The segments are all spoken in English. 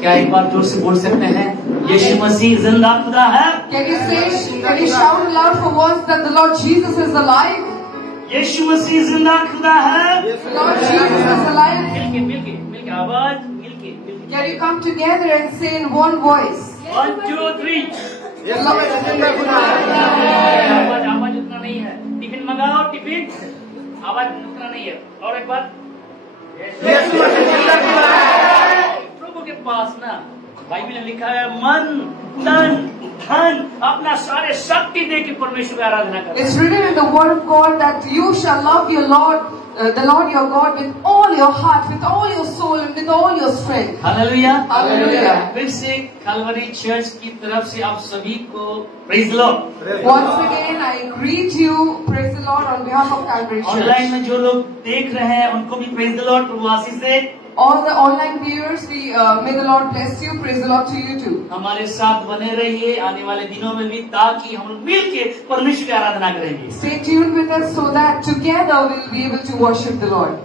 क्या एक बार जोर से बोल सकते हैं, यीशु मसीह जिंदा खुदा है? Can you shout aloud for once that the Lord Jesus is alive? यीशु मसीह जिंदा खुदा है? Lord Jesus is alive. मिलके आवाज मिलके। Can you come together and say in one voice? 1 2 3। आवाज उतना नहीं है। टिफिन मंगाओ, टिफिन। आवाज उतना नहीं है। और एक बार, प्रभु के पास ना बाइबल में लिखा है, मन तन धन अपना सारे शक्ति दे के परमेश्वर की आराधना करें। It's written in the word of God that you shall love your Lord, the Lord your God, with all your heart, with all your soul, and with all your strength. Hallelujah, hallelujah. फिर से Calvary church की तरफ से आप सभी को praise the Lord. Once again, I greet you, praise the Lord, on behalf of Calvary Church. Online में जो लोग देख रहे हैं उनको भी praise the Lord, Prabhu Ashish they. All the online viewers, may the Lord bless you. Praise the Lord to you too. हमारे साथ बने रहिए आने वाले दिनों में भी, ताकि हम मिल के परमेश्वर की आराधना करेंगे। Stay tuned with us so that together we'll be able to worship the Lord.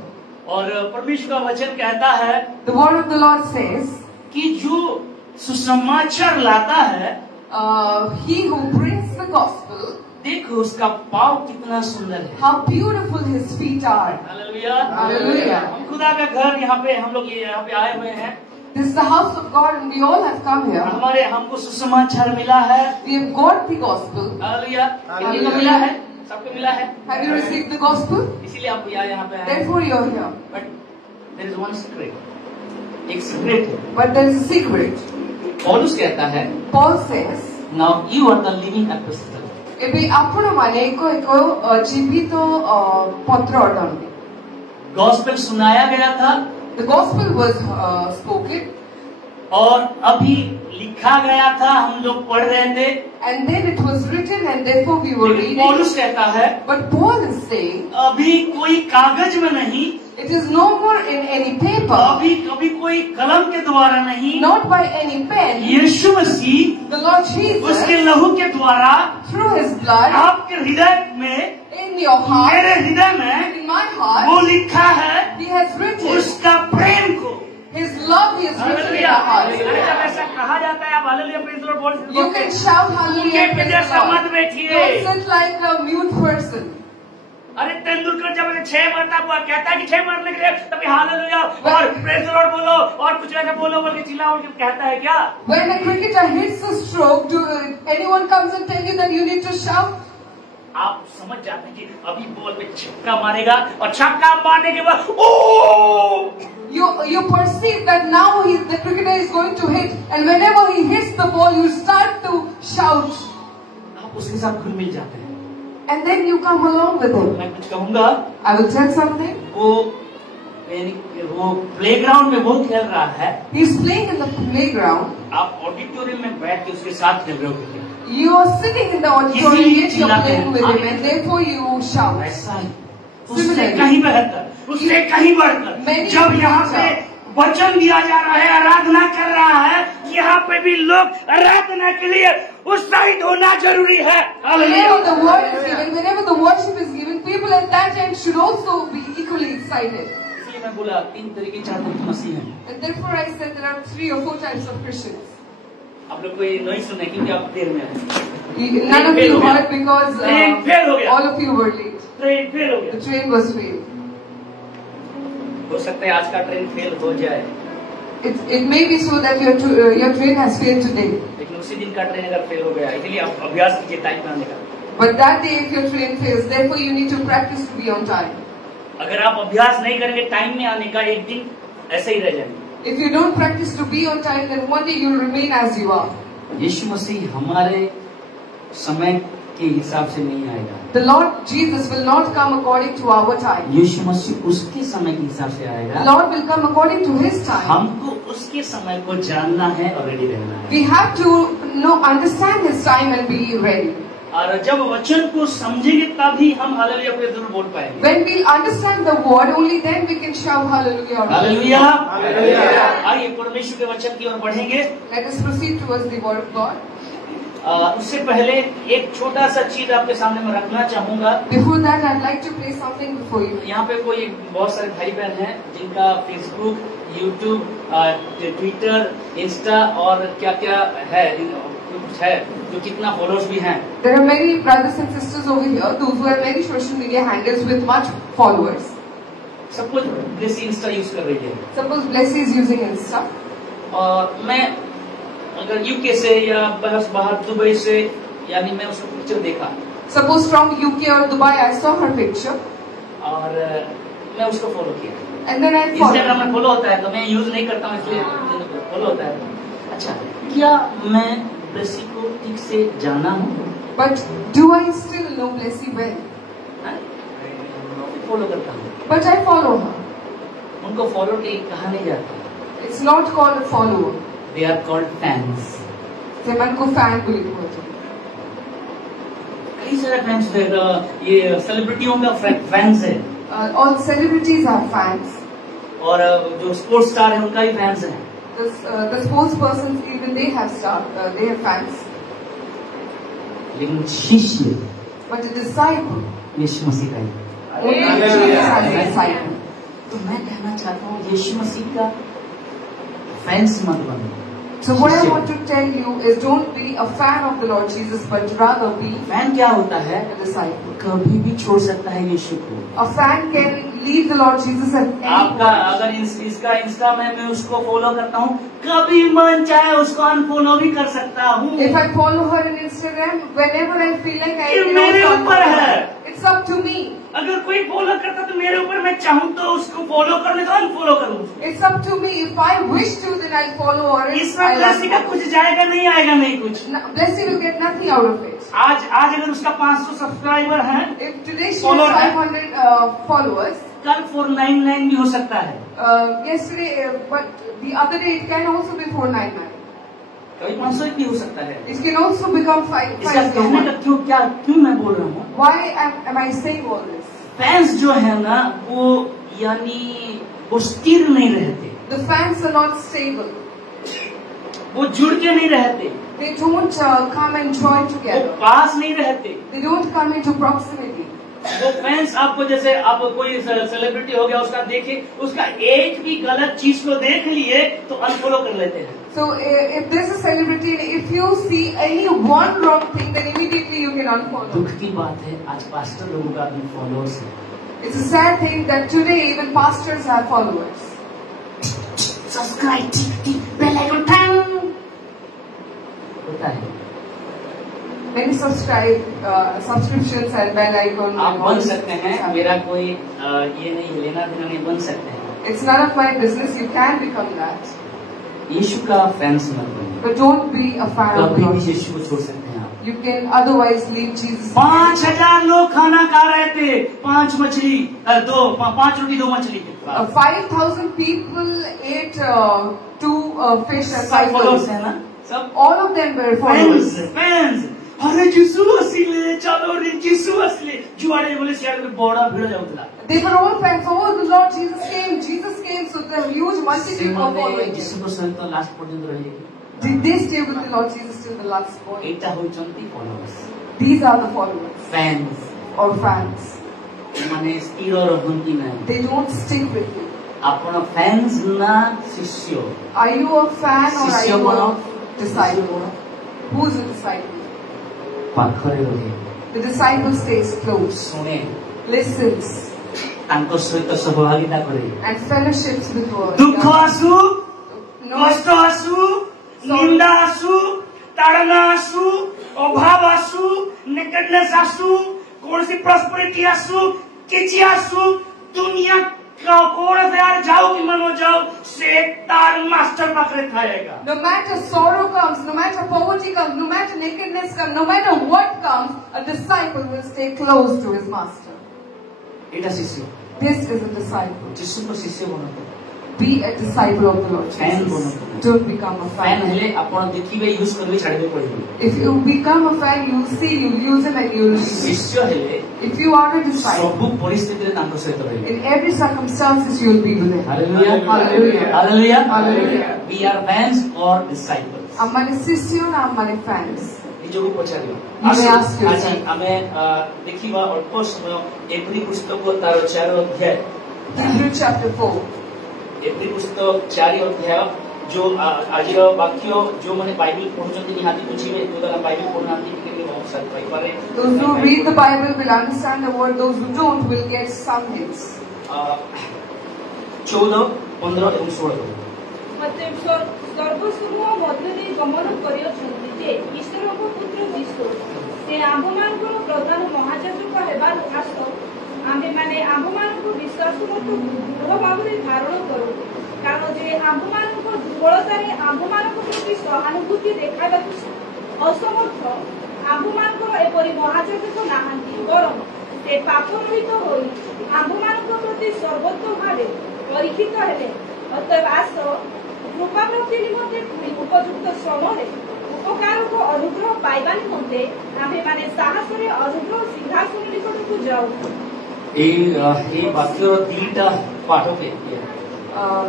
और परमेश्वर का वचन कहता है, The word of the Lord says, कि जो सुसमाचार लाता है, he who brings the gospel, देखो उसका पाँव कितना सुंदर है। how beautiful his feet are. Hallelujah, hallelujah. हम खुदा का घर यहाँ पे हम लोग यहाँ पे आए हुए हैं। This is the house of God and we all have come here. हमको सुसमाचार मिला है। We have got the gospel. Hallelujah, किसी को मिला है? सबको मिला है। Have you received the gospel? इसीलिए आप यहाँ पे आए। Therefore you are here. But there is one secret. एक secret है। But there is a secret. पौलुस कहता है, Paul says, now you are the living epistle. ଏବେ ଆପଣ ମାନେ ଏକ ଜୀବିତ ପତ୍ର ଅଟନ୍ତି। गॉस्पेल सुनाया गया था, The gospel was spoken, और अभी लिखा गया था, हम लोग पढ़ रहे थे। and then it was written, and therefore we were reading. पौलुस कहता है, But Paul is saying, अभी कोई कागज में नहीं, it is no more in any paper, अभी कोई कलम के द्वारा नहीं, not by any pen. Yeshu Masih The Lord Jesus, उसके लहू के द्वारा through his blood, आपके हृदय में, in your heart, मेरे हृदय में in my heart, वो लिखा है, he has written उसका प्रेम को। his love. He has written in our hearts. जब ऐसा कहा जाता है, आप हालेलुया प्रेज़ द लॉर्ड बोल सकते You can shout hallelujah. उनके Praise जैसा the मत Lord. बैठिए। Don't sit like a mute person. अरे तेंदुलकर जब 6 मरता हुआ कहता है कि 6 मारने के लिए तभी हालेलुया और प्रेज़ द लॉर्ड बोलो और कुछ ऐसा बोलो बोल के चिल्ला बोल के कहता है क्या? When a cricketer hits a stroke, anyone comes and tell you that you need to shout? आप समझ जाते हैं कि अभी बॉल में छक्का मारेगा और छक्का मारने के बाद ओ You perceive that now the cricketer is going to hit, and whenever he hits the ball, you start to shout. आप उसके साथ घुल मिल जाते हैं। And then you come along with him. मैं कुछ कहूँगा, I will tell something. वो प्लेग्राउंड में वो खेल रहा है, He's playing in the playground. आप ऑडिटोरियम में बैठ के उसके साथ खेल रहे हो। You are sitting in the auditorium, yet you are playing with him, and therefore you shout. ऐसा ही उससे कहीं बेहतर, उससे कहीं बढ़कर जब यहाँ पे वचन दिया जा रहा है, आराधना कर रहा है, यहाँ पे भी लोग आराधना के लिए उत्साहित होना जरूरी है। Whenever the word is given, whenever the worship is given, people at that time should also be equally excited. इसलिए मैं बोला 3 तरीके 4 तरीके मसीह हैं। And therefore I said there are 3 or 4 types of Christians. आप लोग को ये नहीं सुने क्योंकि आप देर में आए। None of you heard because fail हो गया। all of you were late. Train fail हो गया। The train was failed. हो सकता है आज का ट्रेन फेल हो जाए। It may be so that your train has failed today. लेकिन उसी दिन का ट्रेन अगर फेल हो गया, इसलिए आप अभ्यास कीजिए टाइम पे आने का। But that day if your train fails, therefore you need to practice to be on time. अगर आप अभ्यास नहीं करेंगे टाइम में आने का, एक दिन ऐसे ही रह जाएंगे। If you don't practice to be on time, then one day you'll remain as you are. यीशु मसीह हमारे समय के हिसाब से नहीं आएगा। The Lord Jesus will not come according to our time. यीशु मसीह उसके समय के हिसाब से आएगा। Lord will come according to His time. हमको उसके समय को जानना है और रेडी रहना है। We have to understand His time and be ready. और जब वचन को समझेंगे तभी हम हालेलुया प्रेज़ द लॉर्ड बोल पाएंगे। When we understand the word, only then we can shout hallelujah. Hallelujah, hallelujah. आइए परमेश्वर के वचन की ओर बढ़ेंगे। Let us proceed towards the word of God. उससे पहले एक छोटा सा चीज आपके सामने मैं रखना चाहूंगा। Before that, I'd like to play something before you. यहाँ पे कोई बहुत सारे भाई बहन हैं जिनका फेसबुक, यूट्यूब, ट्विटर, इंस्टा और क्या क्या है, कुछ है जो कितना फॉलोअर्स भी हैं। There are many brothers and sisters over here, those who have many social media handles with much followers. सब कुछ ब्लेसी इंस्टा यूज कर रही है। Suppose Blessy is using Insta. और मैं अगर यूके से या बाहर दुबई से, यानी मैं उसका पिक्चर देखा। Suppose from UK or Dubai, I saw her picture. और मैं उसको फॉलो किया। And then I followed. Instagram में फॉलो होता है तो मैं यूज नहीं करता हूँ, इसलिए फॉलो होता है। अच्छा, क्या मैं ब्लेसी को ठीक से जाना हूँ? But do I still know Blessy well? Follow करता हूँ। But I follow her. उनको फॉलो कहा नहीं जाता। It's not called a follower. They are called fans. Semen को फैन बोली बोलते हैं। कई सारे फैंस है, ये सेलिब्रिटियों का फैंस है। All celebrities are fans. और जो स्पोर्ट्स स्टार है उनका भी फैंस है। The sports persons, even they have they have fans. लेकिन शिष्य, But a disciple, यीशु मसीह का ही। only Jesus has a disciple. तो मैं कहना चाहता हूँ यीशु मसीह का फैंस मत बनो। So what I want to tell you is, don't be a fan of the Lord Jesus, but rather be fan क्या होता है? a disciple. कभी भी छोड़ सकता है यीशु को। A fan can leave the Lord Jesus at any आपका point. अगर इसका इंस्टा में मैं उसको फॉलो करता हूँ, कभी मन चाहे उसको अनफॉलो भी कर सकता हूँ। If I follow her on Instagram, whenever I feel like I ये can मेरे also ऊपर unfollow है। her. It's up to me. अगर कोई फॉलो करता तो मेरे ऊपर, मैं चाहूँ तो उसको फॉलो करने तो अनफॉलो करूँ। It's up to me. If I wish to, then I'll follow her. इसमें ब्लेसी का कुछ जाएगा नहीं, आएगा नहीं कुछ। Blessy will get nothing out of it. आज अगर उसका 500 सब्सक्राइबर है, If today she Follower has है। 500 followers, कल 499 भी हो सकता है। yesterday, but the other day it can also be 499. कभी 500 भी हो सकता है। It can also become 5. इसका कहने का क्यों मैं बोल रहा हूँ? Why am I saying all this? Fans जो है ना, वो यानी वो स्थिर नहीं रहते, The fans are not stable. वो जुड़ के नहीं रहते, They don't come and join वो together. पास नहीं रहते। They don't come into proximity. वो फैंस आपको, जैसे आप कोई सेलिब्रिटी हो गया, उसका देखे, उसका एक भी गलत चीज को देख लिए तो अनफॉलो कर लेते हैं। So if there's a celebrity, if you see any one wrong thing, then immediately you can unfollow. दुख की बात है, आज पास्टर लोगों का भी फॉलोअर्स है। It's a sad thing that today even pastors have followers. Subscribe, bell icon टैंग होता है। Many subscriptions and bell icon. आप बन सकते हैं, मेरा कोई ये नहीं, लेना देना नहीं, बन सकते हैं। It's none of my business. You can become that. यीशु का फैंस मत बनो। But don't be a fan of कभी God. भी यीशु को छोड़ सकते हैं आप। You can otherwise leave Jesus. 5000 लोग खाना खा रहे थे, 5 मछली 5 रोटी 2 मछली के। 5,000 people ate 2 fish and 5 followers loaves. है ना सब। All of them were followers. Fans अरे जीसु असले, चलो रे जीसु असले, जुआड़े बोले शेयर में बड़ा भीड़ जाऊला। They were all fans. Oh, the Lord Jesus came. Jesus came. So the huge multitude of following. जीसु को संत लास्ट पर्यंत रहे। Did they stay with the Lord Jesus till the last point? एटा होचंती followers. These are the followers fans or fans. माने स्थिर रहंती नहीं। They don't stick with you. आपण fans ना शिष्य। Are you a fan or are शिष्य you बनो। a disciple? Who's a disciple? पाखरे रहे। The disciple stays close, सुने, listens, तांको सहित सहभागिता करे। and fellowships with God. दुख आसु, No, कष्ट आसु, निंदा आसु, ताड़ना आसु, अभाव आसु, नेकेडनेस आसु, कौन सी प्रॉस्पेरिटी आसु, किसी आसु, दुनिया का कौन से यार जाओ कि मनो जाओ, से तार मास्टर पकड़े खाएगा। no matter sorrow comes, no matter poverty comes, no matter nakedness comes, no matter what comes, a disciple will stay close to his master. इटा शिष्य। This is a disciple. जिसको शिष्य बनो। Be a disciple of the Lord Fan Jesus. बनो। Don't become a fan fan. हेले आपण देखिबे use करबे छाड़बे पड़िबे। If you become a fan, you'll see, you'll use him and you'll use him. शिष्य हेले If you are a disciple, सब परिस्थिति रे तांको सहित रहिबे। in every circumstances you'll be with him. Hallelujah. Hallelujah. Hallelujah. Hallelujah. We are fans or disciples. Ammane sisyon, ammane fans. ନିଜକୁ ପଚାରିବା। ଆଜି ଆମେ ଦେଖିବା ଅଳ୍ପ ସମୟ ଏପ୍ରି ପୁସ୍ତକ ତାର 4 ଅଧ୍ୟାୟ, Hebrew chapter 4, ଏପ୍ରି ପୁସ୍ତକ 4 ଅଧ୍ୟାୟ। जो आज वाक्य जो मैंने बाइबल पढ़ुचंती निहाती बुझिबे, जो द्वारा बाइबल पढ़नांती के बहुत सारे पाई पारे। Those who read the Bible will understand the word, those who don't will get some hints. 14, 15 এবং 16 मते सर्वसमूह मध्यरे गमन करियछन्ति जे ईश्वरक पुत्र यीशु से आम्भमानकर प्रधान महायाजक हेबार आस आम्भे माने आम्भमानक विश्वास मत दृढ़ भावरे धारण करू, कारण जे आम्भमानक दुर्बलतारे आम्भमानक प्रति सहानुभूति देखाइबाकु असमर्थ आम्भमानकर एपरि महायाजक नाहांति, बरं से पापरहित होई आम्भमानक प्रति सर्वोत्तम भावे परीक्षित हेले। अतएव आस कृपा प्राप्ति निमंते उपयुक्त समय उपकार को अनुग्रह पाइबा निमंते आम्भे माने साहस रे अनुग्रह सिंहासन निकटକୁ जाऊ। ए वाक्य दीटा पाठके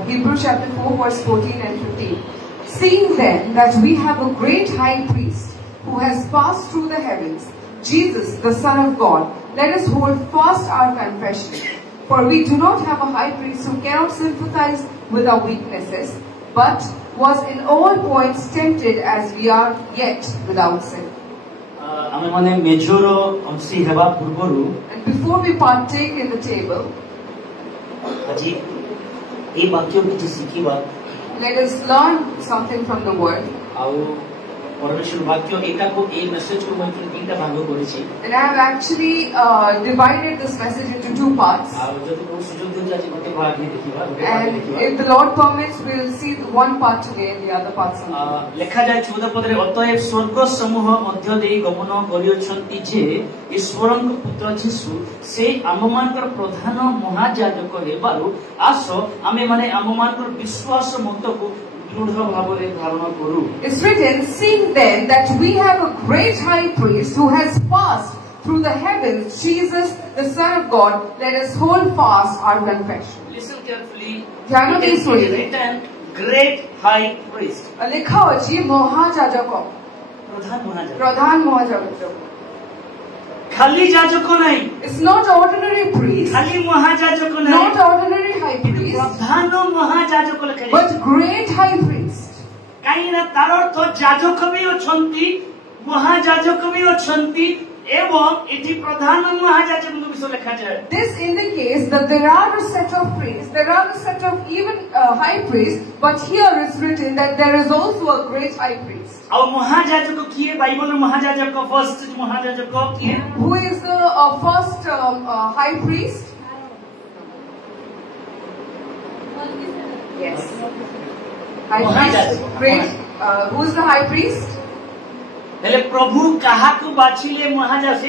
Hebrew chapter 4 verse 14 and 15. Seeing then that we have a great high priest who has passed through the heavens, Jesus the Son of God, let us hold fast our confession. For we do not have a high priest who cannot sympathize with our weaknesses, but was in all points tempted as we are, yet without sin. And before we partake in the table, let us learn something from the word. परमेश्वर वाक्य एका को ए message को मैं तीनटा भाग करिछि, and I have actually divided this message into 2 parts. And if the Lord permits, we will see one part today and the other part sometime. लेखा जाय 14 पदरे अतएव स्वर्ग समूह मध्य देई गमन करियछन्ति जे ईश्वरक पुत्र यीशु से आममानकर प्रधान महायाजक हेबारु आस आमे माने आममानकर विश्वास मतको It's written, seeing then that we have a great high priest who has passed through the heavens, Jesus the Son of God, let us hold fast our confession. Listen carefully. It is written, great high priest. लिखा अछि महायाजक, प्रधान महायाजक. खाली याजक नहीं. It's not ordinary priest. खाली महायाजक नहीं. Not ordinary high priest. प्रधान महायाजक लिखा. But great high priest. कहीं ना तार अर्थ याजक भी अछंती, महायाजक भी अछंती, एवं इति प्रधान महायाजक को विषय लिखा जाए. This indicates that there are a set of priests, there are a set of even high priests, but here it's written that there is also a great high priest. और महायाजक किए बाइबल में महायाजक का फर्स्ट महायाजक किए. Who is the first high priest? Yes. High priest. Great. Who is the high priest? हेले प्रभु कहा को बाछिले महायाजक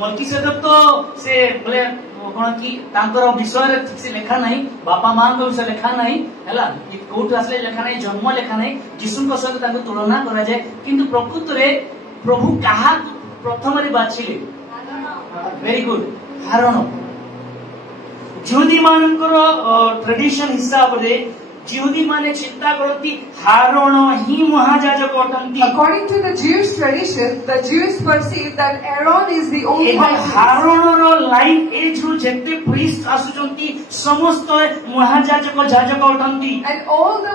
मल्कीसेदक तो से बोले कोन की तांकर विषय रे ठीक से लिखा नहीं, बापा मां को विषय लिखा नहीं हैला, कोट असले लिखा नहीं, जन्म लिखा नहीं, यीशु को सहित तांको तुलना करा जाय, किंतु प्रकृत रे प्रभु कहा प्रथम रे बाछिले. Very good. हारण ज्योति मानकर ट्रेडिशन हिसाब रे ज्योति माने चिंता करती हारण ही महायाजक अटंती. According to the Jewish tradition, the Jews perceive that Aaron is the only high priest. Aaron रो लाइन एज रु जेते प्रीस्ट आसुचंती समस्त महायाजक याजक अटंती. And all the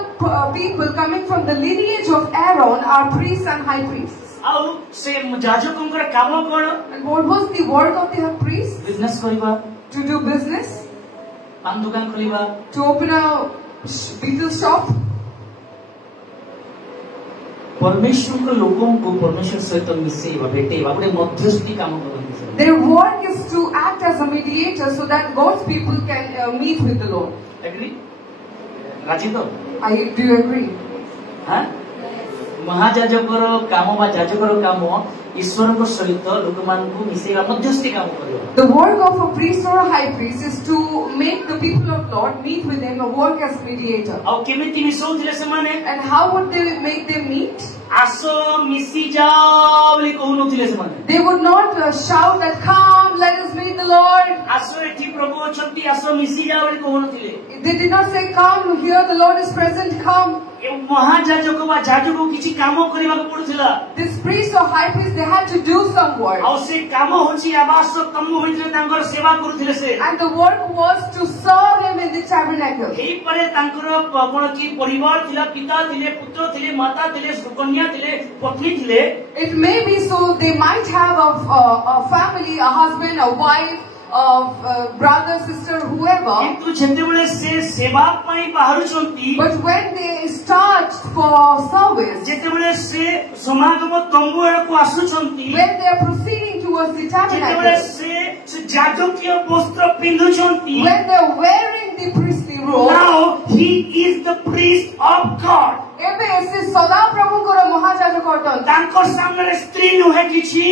people coming from the lineage of Aaron are priests and high priests. आउ से याजकंकर काम कोन? And what was the work of the priest? Business करिबा. To do business. पान दुकान खोलिबा. To open a retail shop. परमेश्वर को लोगों को परमेश्वर सहित मिसेवा भेटेवा गोटे मध्यस्थी काम करନ୍ତି. Their work is to act as a mediator so that God's people can meet with the Lord. Agree? राजी तो? Do you agree? हाँ? महायाजकर काम बा याजकर काम ईश्वर सहित लोक मानकु मिसेवा मध्यस्थी काम करियो. The work of a priest or a high priest is to make the people of God meet with them, or work as mediator. ଆଉ କେମିତି ମିଶଉଥିଲେ ସେମାନେ? And how would they make them meet? ଆସ ମିଶି ଯାଅ ବୋଲି କହୁନଥିଲେ ସେମାନେ. They would not shout that, "Come, let us meet the Lord." ଆସ ଏଠି ପ୍ରଭୁ ଅଛନ୍ତି ଆସ ମିଶି ଯାଅ ବୋଲି କହୁନଥିଲେ. They did not say, "Come, here the Lord is present, come." ମହାଯାଜକ ବା ଯାଜକ କିଛି କାମ କରିବାକୁ ପଡୁଥିଲା. This priest or high priest, they had to do some work. ଆଉ ସେ କାମ ହଉଛି ଆବାସ ତମ୍ବୁ ଭିତରେ ତାଙ୍କର ସେବା କରୁଥିଲେ ସେ. And the work was to serve him in the tabernacle. ଏଇ ପରେ ତାଙ୍କର କଣ କି ପରିବାର ଥିଲା, ପିତା ଥିଲେ, ପୁତ୍ର ଥିଲେ, ମାତା ଥିଲେ, କନ୍ୟା ଥିଲେ, ପତ୍ନୀ ଥିଲେ. It may be so they might have a family, a husband, a wife, brother, sister, whoever. କିନ୍ତୁ ଯେତେବେଳେ ସେ ସେବା ପାଇଁ ବାହାରୁଛନ୍ତି, But when they start for service, ଯେତେବେଳେ ସେ ସମାଗମ ତମ୍ବୁ ଆଡକୁ ଆସୁଛନ୍ତି, when they are proceeding towards the ଯେତେବେଳେ tabernacle, ସେ ଯାଜକୀୟ ବସ୍ତ୍ର ପିନ୍ଧୁଛନ୍ତି, when they are wearing the priestly robe, now he is the priest of God. ଏବେ ସେ ସଦା ପ୍ରଭୁଙ୍କର ମହାଯାଜକ ଅଟନ୍ତି. ତାଙ୍କ ସାମ୍ନାରେ ସ୍ତ୍ରୀ ନୁହେଁ କିଛି,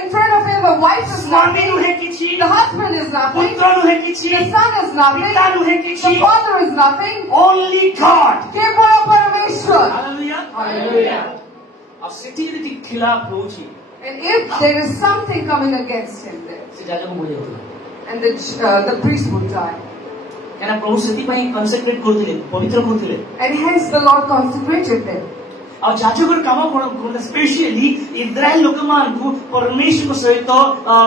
In front of him, a wife is Swami nothing, ନୁହେଁ କିଛି, the husband is nothing, ପୁତ୍ର ନୁହେଁ କିଛି, the son is nothing, ପିତା ନୁହେଁ the କିଛି, father is nothing. only God. କେବଳ ପରମେଶ୍ୱର. Hallelujah. Hallelujah. ଆଉ ସେଠି ଯଦି ଖିଲାପ ରହୁଛି, And if there is something coming against him there, ସେ ଯାଜକ ମରିଯାଉଥିଲା. and the priest would die. କାହିଁକିନା ପ୍ରଭୁ ସେଥିପାଇଁ କନସେକ୍ରେଟ୍ କରୁଥିଲେ, ପବିତ୍ର କରୁଥିଲେ. And hence the Lord consecrated them. ଆଉ ଯାଜକର କାମ କଣ? ସ୍ପେସିଆଲି ଇସ୍ରାଏଲ ଲୋକମାନଙ୍କୁ ପରମେଶ୍ୱରଙ୍କ ସହିତ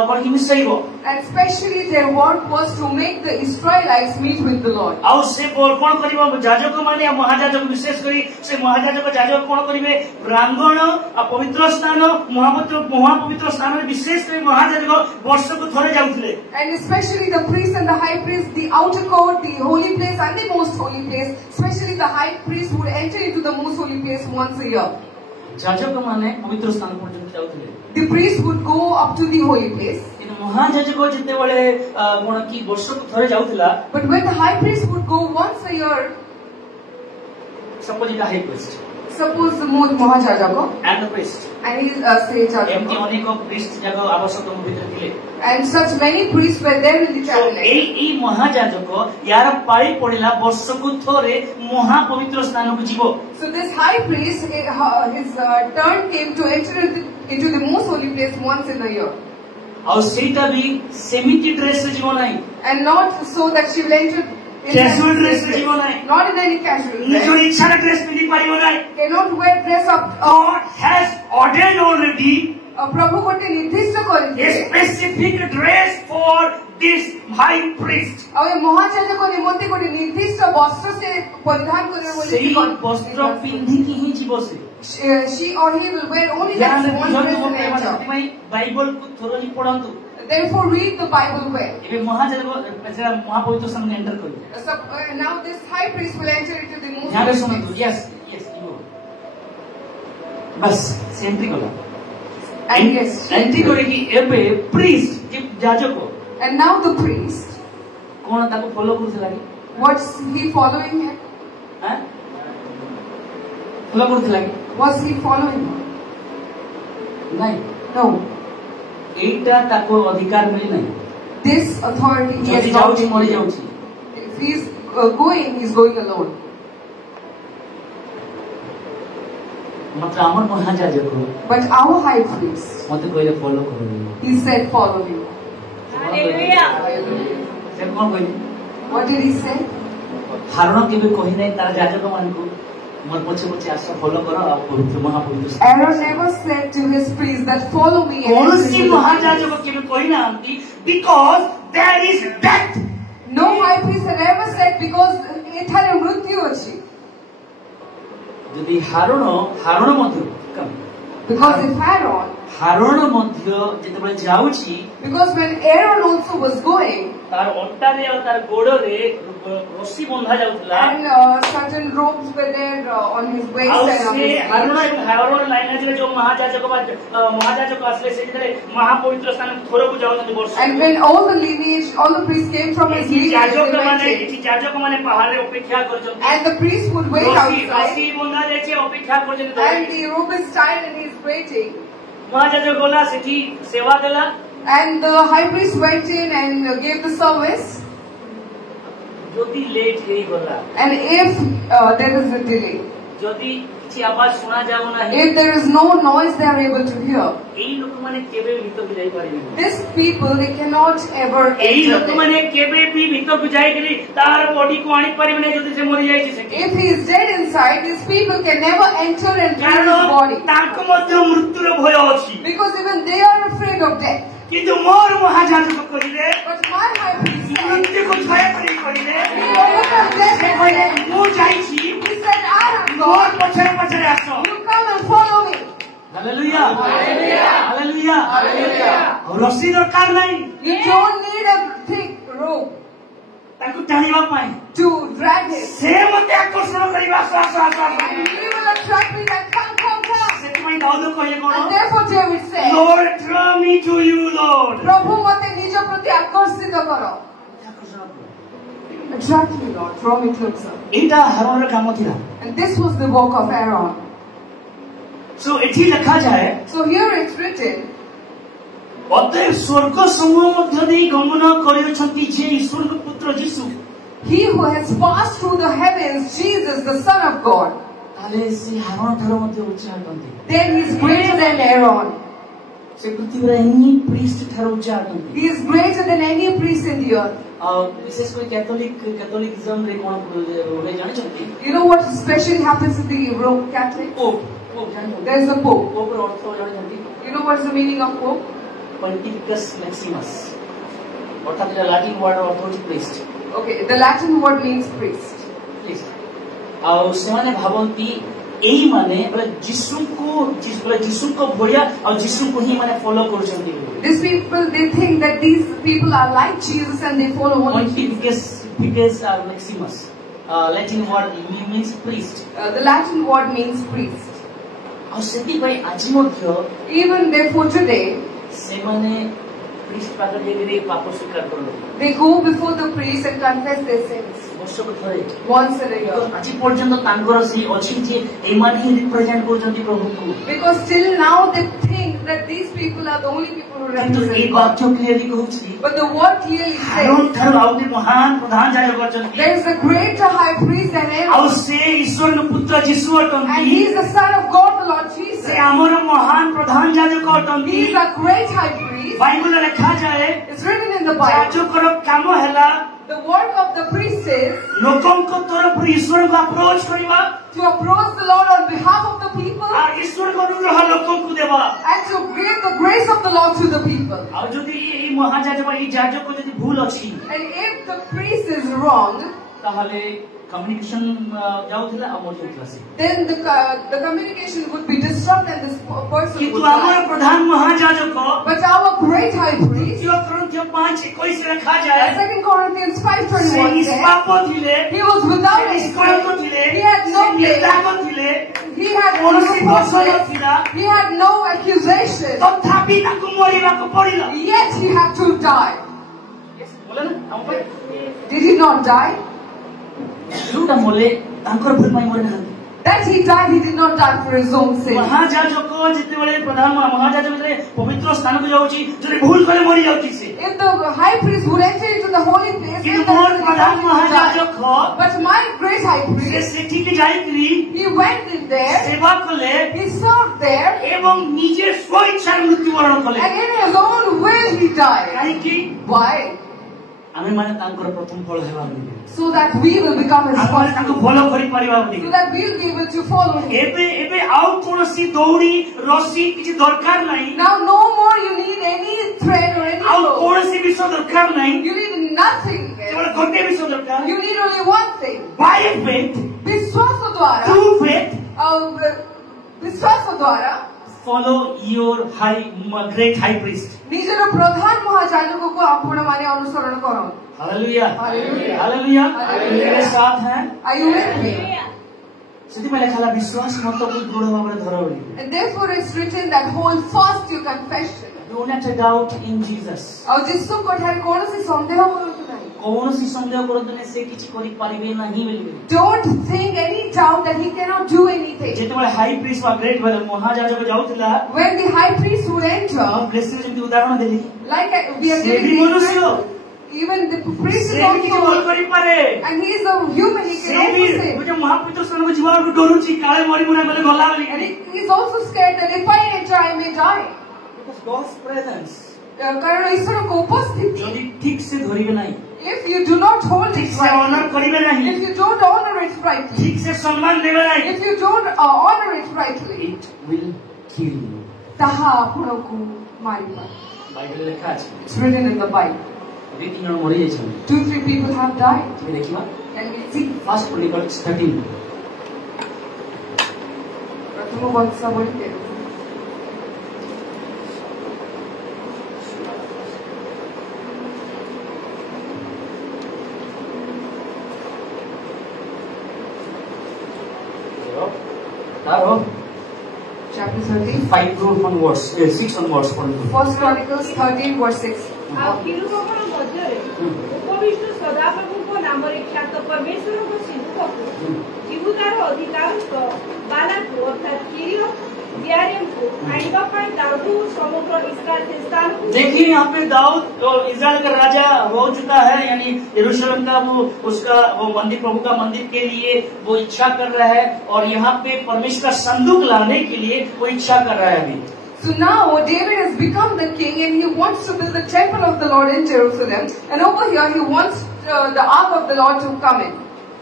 କଣ କି ମିଶାଇବ. And especially their work was to make the Israelites meet with the Lord. ଆଉ ସେ କଣ କରିବ? ଯାଜକ ମାନେ ମହାଯାଜକ ବିଶେଷ କରି ସେ ମହାଯାଜକ ଯାଜକ କଣ କରିବେ? ପ୍ରାଙ୍ଗଣ ଆଉ ପବିତ୍ର ସ୍ଥାନ, ମହାପବିତ୍ର ସ୍ଥାନରେ ବିଶେଷ କରି ମହାଯାଜକ ବର୍ଷକୁ ଥରେ ଯାଉଥିଲେ. And especially the priest and the high priest, the outer court, the holy place and the most holy place, especially the high priest would enter into the most holy place once a year. ଯାଜକ ମାନେ ପବିତ୍ର ସ୍ଥାନ ପର୍ଯ୍ୟନ୍ତ ଯାଉଥିଲେ. The priest would go up to the holy place. କିନ୍ତୁ ମହାଯାଜକ ଯେତେବେଳେ କଣ କି ବର୍ଷକୁ ଥରେ ଯାଉଥିଲା, But when the high priest would go once a year, suppose it a high priest suppose the Mahajajaka, and the priest, and he say ଏମିତି Jajaka, ଅନେକ priest ଯାକ ଆବଶ୍ୟକ ଭିତରେ ଥିଲେ. and such many priests were there in the tabernacle. ଏଇ ମହାଯାଜକ ୟାର ପାଳି ପଡିଲା ବର୍ଷକୁ ଥରେ ମହାପବିତ୍ର ସ୍ଥାନକୁ ଯିବ. So this high priest, his turn came to enter into the most holy place once in a year. ଆଉ ସେଇଟା ବି ସେମିତି ଡ୍ରେସରେ ଯିବ ନାହିଁ, And not so that she will enter in Casual dress dress. ଯିବ ନାହିଁ, Not in any casual ନିଜ dress. ଇଚ୍ଛାରେ dress ପିନ୍ଧି ପାରିବ ନାହିଁ. Cannot wear dress up. God has ordained already Prabhu ଗୋଟେ ନିର୍ଦ୍ଦିଷ୍ଟ a କରିଥିଲେ. specific dress for this high priest. ଆଉ ଏ ମହାଯାଜକ ନିମନ୍ତେ ଗୋଟେ ନିର୍ଦ୍ଦିଷ୍ଟ ବସ୍ତ୍ର ସେ ପରିଧାନ କରିବେ ବୋଲି ସେଇ ବସ୍ତ୍ର ପିନ୍ଧିକି ହିଁ ଯିବ ସେ. she or he will wear only that one dress and enter. ସେଥିପାଇଁ ବାଇବଲକୁ ଥରେ ହିଁ ପଢନ୍ତୁ. Therefore read the Bible well. ଏବେ ମହାଯାଜକ ମହାପବିତ୍ର ସ୍ଥାନରେ ଏଣ୍ଟର କରିବେ. So, now this high priest will enter into the most ଧ୍ୟାନରେ holy ଶୁଣନ୍ତୁ. place. Yes, ବାସ୍ ସେ ଏଣ୍ଟ୍ରି କଲା. And yes, ଏଣ୍ଟ୍ରି କରିକି ଏବେ ପ୍ରିଷ୍ଟ ଯାଜକ and now the priest, କଣ ତାକୁ ଫଲୋ କରୁଥିଲା କି? was he following him? Follow କରୁଥିଲା କି? Was he following him? ନାଇଁ, No. ଏଇଟା ତାକୁ ଅଧିକାର ମିଳିନାହିଁ. This authority he ଯଦି has not ଯାଉଛି ମରି been ଯାଉଛି. given. If he's going, he's going alone. ମାତ୍ର ଆମର ମହାଯାଜକ But our high priest, ମତେ କହିଲେ ଫଲୋ କରୁନି. he said, "Follow me." Hallelujah. ସେ କଣ କହିଲେ? What did he say? ହାରଣ କେବେ କହିନାହିଁ ତାର ଯାଜକ ମାନଙ୍କୁ ମୋର ପଛେ ପଛେ ଆସ ଫଲୋ କର ଆଉ ପବିତ୍ର ମହାପବିତ୍ର Aaron never said to his priest that follow me. and enter କୌଣସି into the ମହାଯାଜକ କେବେ କହିନାହାନ୍ତି because there is death. No high priest had ever said because ଏଠାରେ ମୃତ୍ୟୁ ଅଛି. ଯଦି ହାରଣ ମଧ୍ୟ Because if Aaron, ହାରଣ ମଧ୍ୟ ଯେତେବେଳେ ଯାଉଛି because when Aaron also was going, ତାର ଅଣ୍ଟାରେ ଆଉ ତାର ଗୋଡରେ ରସି ବନ୍ଧା ଯାଉଥିଲା and certain ropes were there on his waist ଆଉ and on ସେ his ହାରଣ feet. ଏବଂ ହାରଣ ଲାଇନରେ ଯୋଉ ମହାଯାଜକ ଆସିଲେ ସେ ଯେତେବେଳେ ମହାପବିତ୍ର ସ୍ଥାନ ଥରକୁ ଯାଉଛନ୍ତି ବର୍ଷ And when all the lineage, all the priests came from his lineage, they went in. ଏଠି ଯାଜକ ମାନେ ବାହାରେ ଅପେକ୍ଷା କରିଛନ୍ତି. And the priest would wait ରସି outside, ବନ୍ଧା ଯାଇଛି ଅପେକ୍ଷା କରିଛନ୍ତି. and the rope is tied and he's waiting. महाजाजक गला सेठी सेवा देला and the high priest went in and gave the service. जदि लेट हे गला And if there is a delay, जदि किछि आवाज सुना जाउ नाही, if there is no noise they are able to hear, एई लोक माने केबे भीतर जाई पारिबे these people they cannot ever AE enter लोक there. माने केबे भी भीतर जाई करी तार बॉडी को आनी पारिबे नै जदि से मरि जाई छै। If he is dead inside, these people can never enter and bring कारण his body, तांको मध्ये मृत्युर भय अछि, because even they are afraid of death. किंतु मोर महाजाजक कहिले But my high priest said, मृत्यु को छाया करी कहिले he overcome death and death. मु जाई छी He said, I am more God. पछरे पछरे आसो। You come and follow me. Hallelujah hallelujah hallelujah. और रस्सी दरकार नहीं, You don't need a thick rope ताकू टाणीबा पाई to drag him. से मते आकर्षण करिबा सास And he will attract me like, come, come, come. सेतमई Dawood कहिले कोन And therefore David said, Lord draw me to you lord। प्रभु मते निज प्रति आकर्षित करो। Attract me, Lord. Draw me closer. एटा हरोन काम थिला। And this was the work of Aaron. सो एठी लिखा जाए So here it's written, अतएव स्वर्ग समूह मध्य देई गमन करियछंती जे ईश्वरक पुत्र यीशु he who has passed through the heavens, Jesus, the Son of God, ताले से हरोन थारो मध्य उच्चारतंती then he is greater than Aaron. से पृथ्वी रे एनी प्रीस्ट थारो उच्चारतंती। He is greater than any priest in the earth. विशेष कोई कैथोलिकिज्म रे कोन रे जानि छंती You know what especially happens in the Roman Catholic? Pope जानि There is a Pope. Pope रो अर्थ जानि छंती You know what is the meaning of Pope? Pontifex Maximus अर्थात এটা লাটিন ওয়ার্ড অর্থ হচ্ছে priest. Okay, the Latin word means priest. Priest ଆଉ ସେମାନେ ଭାବନ୍ତି ଏଇ ମାନେ ବୋଲେ ଯୀଶୁଙ୍କ ଭଳିଆ ଆଉ ଯୀଶୁଙ୍କୁ ହିଁ ମାନେ ଫଲୋ କରୁଛନ୍ତି। These people, they think that these people are like Jesus and they follow only Jesus. Pontifex Maximus Latin word means priest। The Latin word means priest. ଆଉ ସେଥିପାଇଁ ଆଜି ମଧ୍ୟ Even therefore today, ସେମାନେ ପ୍ରିଷ୍ଟ ପାଖରେ ଯାଇକରି ପାପ ସ୍ୱୀକାର କରନ୍ତି they go before the priest and confess their sins ବର୍ଷକୁ ଥରେ। once in a year. ଆଜି ପର୍ଯ୍ୟନ୍ତ ତାଙ୍କର ସେଇ ଅଛି ଯେ ଏମାନେ ହିଁ ରିପ୍ରେଜେଣ୍ଟ କରୁଛନ୍ତି ପ୍ରଭୁଙ୍କୁ। Because till now they think that these people are the only people who କିନ୍ତୁ ଏଇ represent God. ବାକ୍ୟ କ୍ଲିୟରଲି କହୁଛି But the word clearly Aaron says, ଠାରୁ ଆଉ ଗୋଟେ ମହାନ ପ୍ରଧାନ ଯାଜକ ଅଛନ୍ତି there is a greater high priest than ଆଉ Aaron. ସେ ଈଶ୍ୱରଙ୍କ ପୁତ୍ର ଯୀଶୁ And ଅଟନ୍ତି। he is the Son of God, the Lord Jesus. ସେ ଆମର ମହାନ ପ୍ରଧାନ ଯାଜକ ଅଟନ୍ତି। He is a great high priest. ବାଇବଲରେ ଲେଖାଯାଏ It's written in the Bible. ଯାଜକର କାମ ହେଲା The work of the priest is ଲୋକଙ୍କ ତରଫରୁ ଈଶ୍ୱରଙ୍କୁ ଆପ୍ରୋଚ କରିବା to approach the Lord on behalf of the people ଆଉ ଈଶ୍ୱରଙ୍କ ଅନୁଗ୍ରହ ଲୋକଙ୍କୁ ଦେବା। and to give the grace of the Lord to the people. ଆଉ ଯଦି ଏଇ ମହାଯାଜକ ଏଇ ଯାଜକ ଯଦି ଭୁଲ ଅଛି And if the priest is wrong, ତାହେଲେ କମ୍ୟୁନିକେସନ ଯାଉଥିଲା ଆଉ ମରିଯାଉଥିଲା ସେ। then the communication would be disrupted and this person କିନ୍ତୁ would ଆମର die. Pradhan ମହାଯାଜକ But our great high priest, ଦ୍ୱିତୀୟ Corinthians 5:21 ଲେଖାଯାଏ 2 Corinthians ସେ 5:21 says, ନିଷ୍ପାପ ଥିଲେ, he was without any ନିଷ୍କଳଙ୍କ sin, ଥିଲେ, he had ସେ no blame, ନିର୍ଦ୍ଦାଗ ଥିଲେ, he had no କୌଣସି ଦୋଷ problem, ନଥିଲା, he had no accusation, ତଥାପି ତାକୁ ମରିବାକୁ ପଡ଼ିଲା। yet he had to die. ବୋଲେ ନା ଆମ ପାଇଁ Did he not die? ଯୋଉଟା ମଲେ ତାଙ୍କର ଭୁଲ ପାଇଁ ମରି ନାହାନ୍ତି। That he died, he did not die for his own sin. ମହାଯାଜକ ଯେତେବେଳେ ପ୍ରଧାନ ମହାଯାଜକ ଯେତେବେଳେ ପବିତ୍ର ସ୍ଥାନକୁ ଯାଉଛି ଯଦି ଭୁଲ କଲେ ମରି ଯାଉଛି ସେ। If the high priest would enter into the holy place, କିନ୍ତୁ then ମୋର he Pradhan would die. ମହାଯାଜକ But my great high ସେ priest, ସେଠିକି ଯାଇକରି he went in there, ସେବା କଲେ he served there, ଏବଂ ନିଜେ ସ୍ୱଇଚ୍ଛାରେ ମୃତ୍ୟୁବରଣ କଲେ। and in his own will he died. କାହିଁକି Why? ଆମେ ମାନେ ତାଙ୍କର ପ୍ରଥମ ଫଳ ହେବା ବୋଲି, So that we will become his ଆମେ ମାନେ ତାଙ୍କୁ followers. ଭଲ କରିପାରିବା ବୋଲି। So that we will be able to follow him. ଏବେ ଆଉ କୌଣସି ଦୌଡ଼ି ରସି କିଛି ଦରକାର ନାହିଁ, Now no more you need any thread or any ଆଉ rope. କୌଣସି ବିଷୟ ଦରକାର ନାହିଁ, You need nothing କେବଳ else. ଗୋଟେ ବିଷୟ ଦରକାର। You need only one thing. By faith, विश्वास द्वारा, through faith, विश्वास द्वारा follow your great high priest. ନିଜର ପ୍ରଧାନ ମହାଯାଜକକୁ ଆପଣ ମାନେ ଅନୁସରଣ କରନ୍ତୁ। Hallelujah Hallelujah. Hallelujah Hallelujah. मेरे साथ हैं। Are you with me? ସେଥିପାଇଁ ଲେଖା ହେଲା ବିଶ୍ୱାସ ମତକୁ ଦୃଢ଼ ଭାବରେ ଧର ବୋଲି। And therefore it's written that hold fast your confession. Do not doubt in Jesus. ଆଉ ଯୀଶୁଙ୍କ ଠାରେ କୌଣସି ସନ୍ଦେହ କରନ୍ତୁ ନାହିଁ। कौन सी संदेह करतने से किछि करि पारिबे नाही बोलिबे। Don't think any doubt that he cannot do anything. जेतबे हाई प्रीस्ट वा ग्रेट महायाजक जाउतला, When the high priest would enter, blessing जेमति उदाहरण देली, like we are से भी giving मनुष्य, even the priest is से भी also, बोल करि पारे, and he is a human, he से can also भी say. मुझे महापुत्र सन को जीवन को डरुची काले मरि मुना गले गला बोली। And he is also scared that if I enter, I may die. Because God's presence कारण ईश्वरको उपस्थिति, जदि ठीक से धरिबे नाही, if you do not hold ठीक it से ऑनर rightly, करिबे नाही, if you don't honor it rightly, ठीक से सम्मान देबे नाही, if you don't honor it rightly, it will kill you। ताहा आपणको मारिबा। बाइबल लेखा अछि, It's written in the Bible. दुई तीन जन मरि जाइछन। 2-3 people have died. ये देखिबा, Can we see? First Chronicles 13 प्रथम वंश बोलते। तारो Chapter 13. 5 through onwards, 6 onwards पढ्नु। First Chronicles 13 verse 6. ଆଉ କିରୁବଙ୍କର ମଧ୍ୟରେ ଉପବିଷ୍ଟ ସଦାପ୍ରଭୁଙ୍କ ନାମରେ ଖ୍ୟାତ ପରମେଶ୍ୱରଙ୍କ ସିଂହକୁ ଜିହୁଦାର ଅଧିକାରସ୍ଥ ବାଲାକୁ ଅର୍ଥାତ୍ କିରିୟ ଦିଆରିମକୁ ଆଣିବା ପାଇଁ ଦାଉଦ ସମଗ୍ର ଇସ୍ରାଏଲ के स्थानକୁ। देखिए यहाँ पे दाऊद इस्राएल का राजा हो चुका है, यानी यरूशलेम का वो उसका वो मंदिर, प्रभु का मंदिर के लिए वो इच्छा कर रहा है, और यहाँ पे परमेश्वर का संदूक लाने के लिए वो इच्छा कर रहा है अभी। So now David has become the king and he wants to build the temple of the Lord in Jerusalem, and over here he wants the ark of the Lord to come in.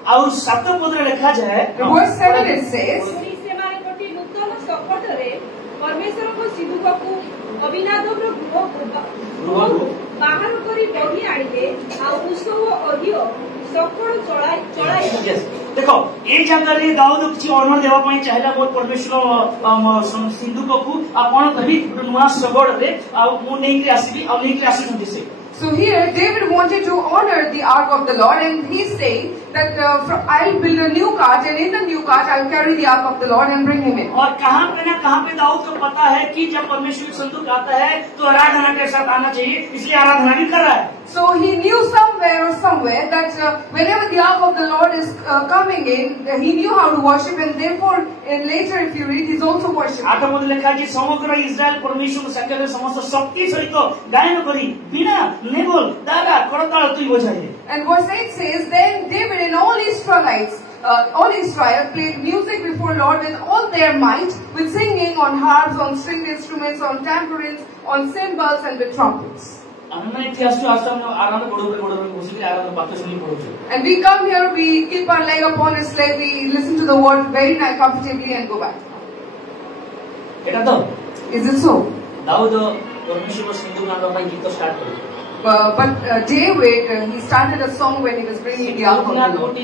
और 7 पद में लिखा जाए, Verse 7 it says, ସେମାନେ ଗୋଟିଏ ନୂତନ ସପଟରେ ପରମେଶ୍ୱରଙ୍କ ସିଂହକୁ ଅବିନାଦବର ଗୃହକୁ ବାହାର କରି ବହି ଆଣିଲେ, ଆଉ ଉତ୍ସବ ଅଧିକ ସଫଳ ଚଳାଇଲେ। देखो एक जगह रे दाऊद किछि ऑनर देवा पई चाहला मोर परमेश्वर सिंधुक को आपण कभी नुआ सगड़ रे आ मु नहीं के आसीबी आ नहीं के आसी से। so here David wanted to honor the ark of the Lord, and he's saying that I'll build a new cart, and in the new cart I'll carry the ark of the Lord and bring him in. और कहां पे ना कहां पे दाऊद को पता है कि जब परमेश्वर का संदूक आता है तो आराधना के साथ आना चाहिए, इसलिए आराधना भी कर रहा है। So he knew somewhere that whenever the ark of the Lord is coming in, he knew how to worship, and therefore later if you read, he's also worshiping. आठ पद लिखा कि समग्र इस्राएल परमेश्वर साक्षात समस्त शक्ति सहित गायन करी बिना नेबल दागा करताल तुई बजाइले। And verse 8 says, then David and all Israelites, all Israel played music before Lord with all their might, with singing on harps, on stringed instruments, on tambourines, on cymbals, and with trumpets. And we come here, we keep our leg upon his leg, we listen to the word very comfortably and go back. Is it so? But David, he started a song when he was bringing the ark of the Lord.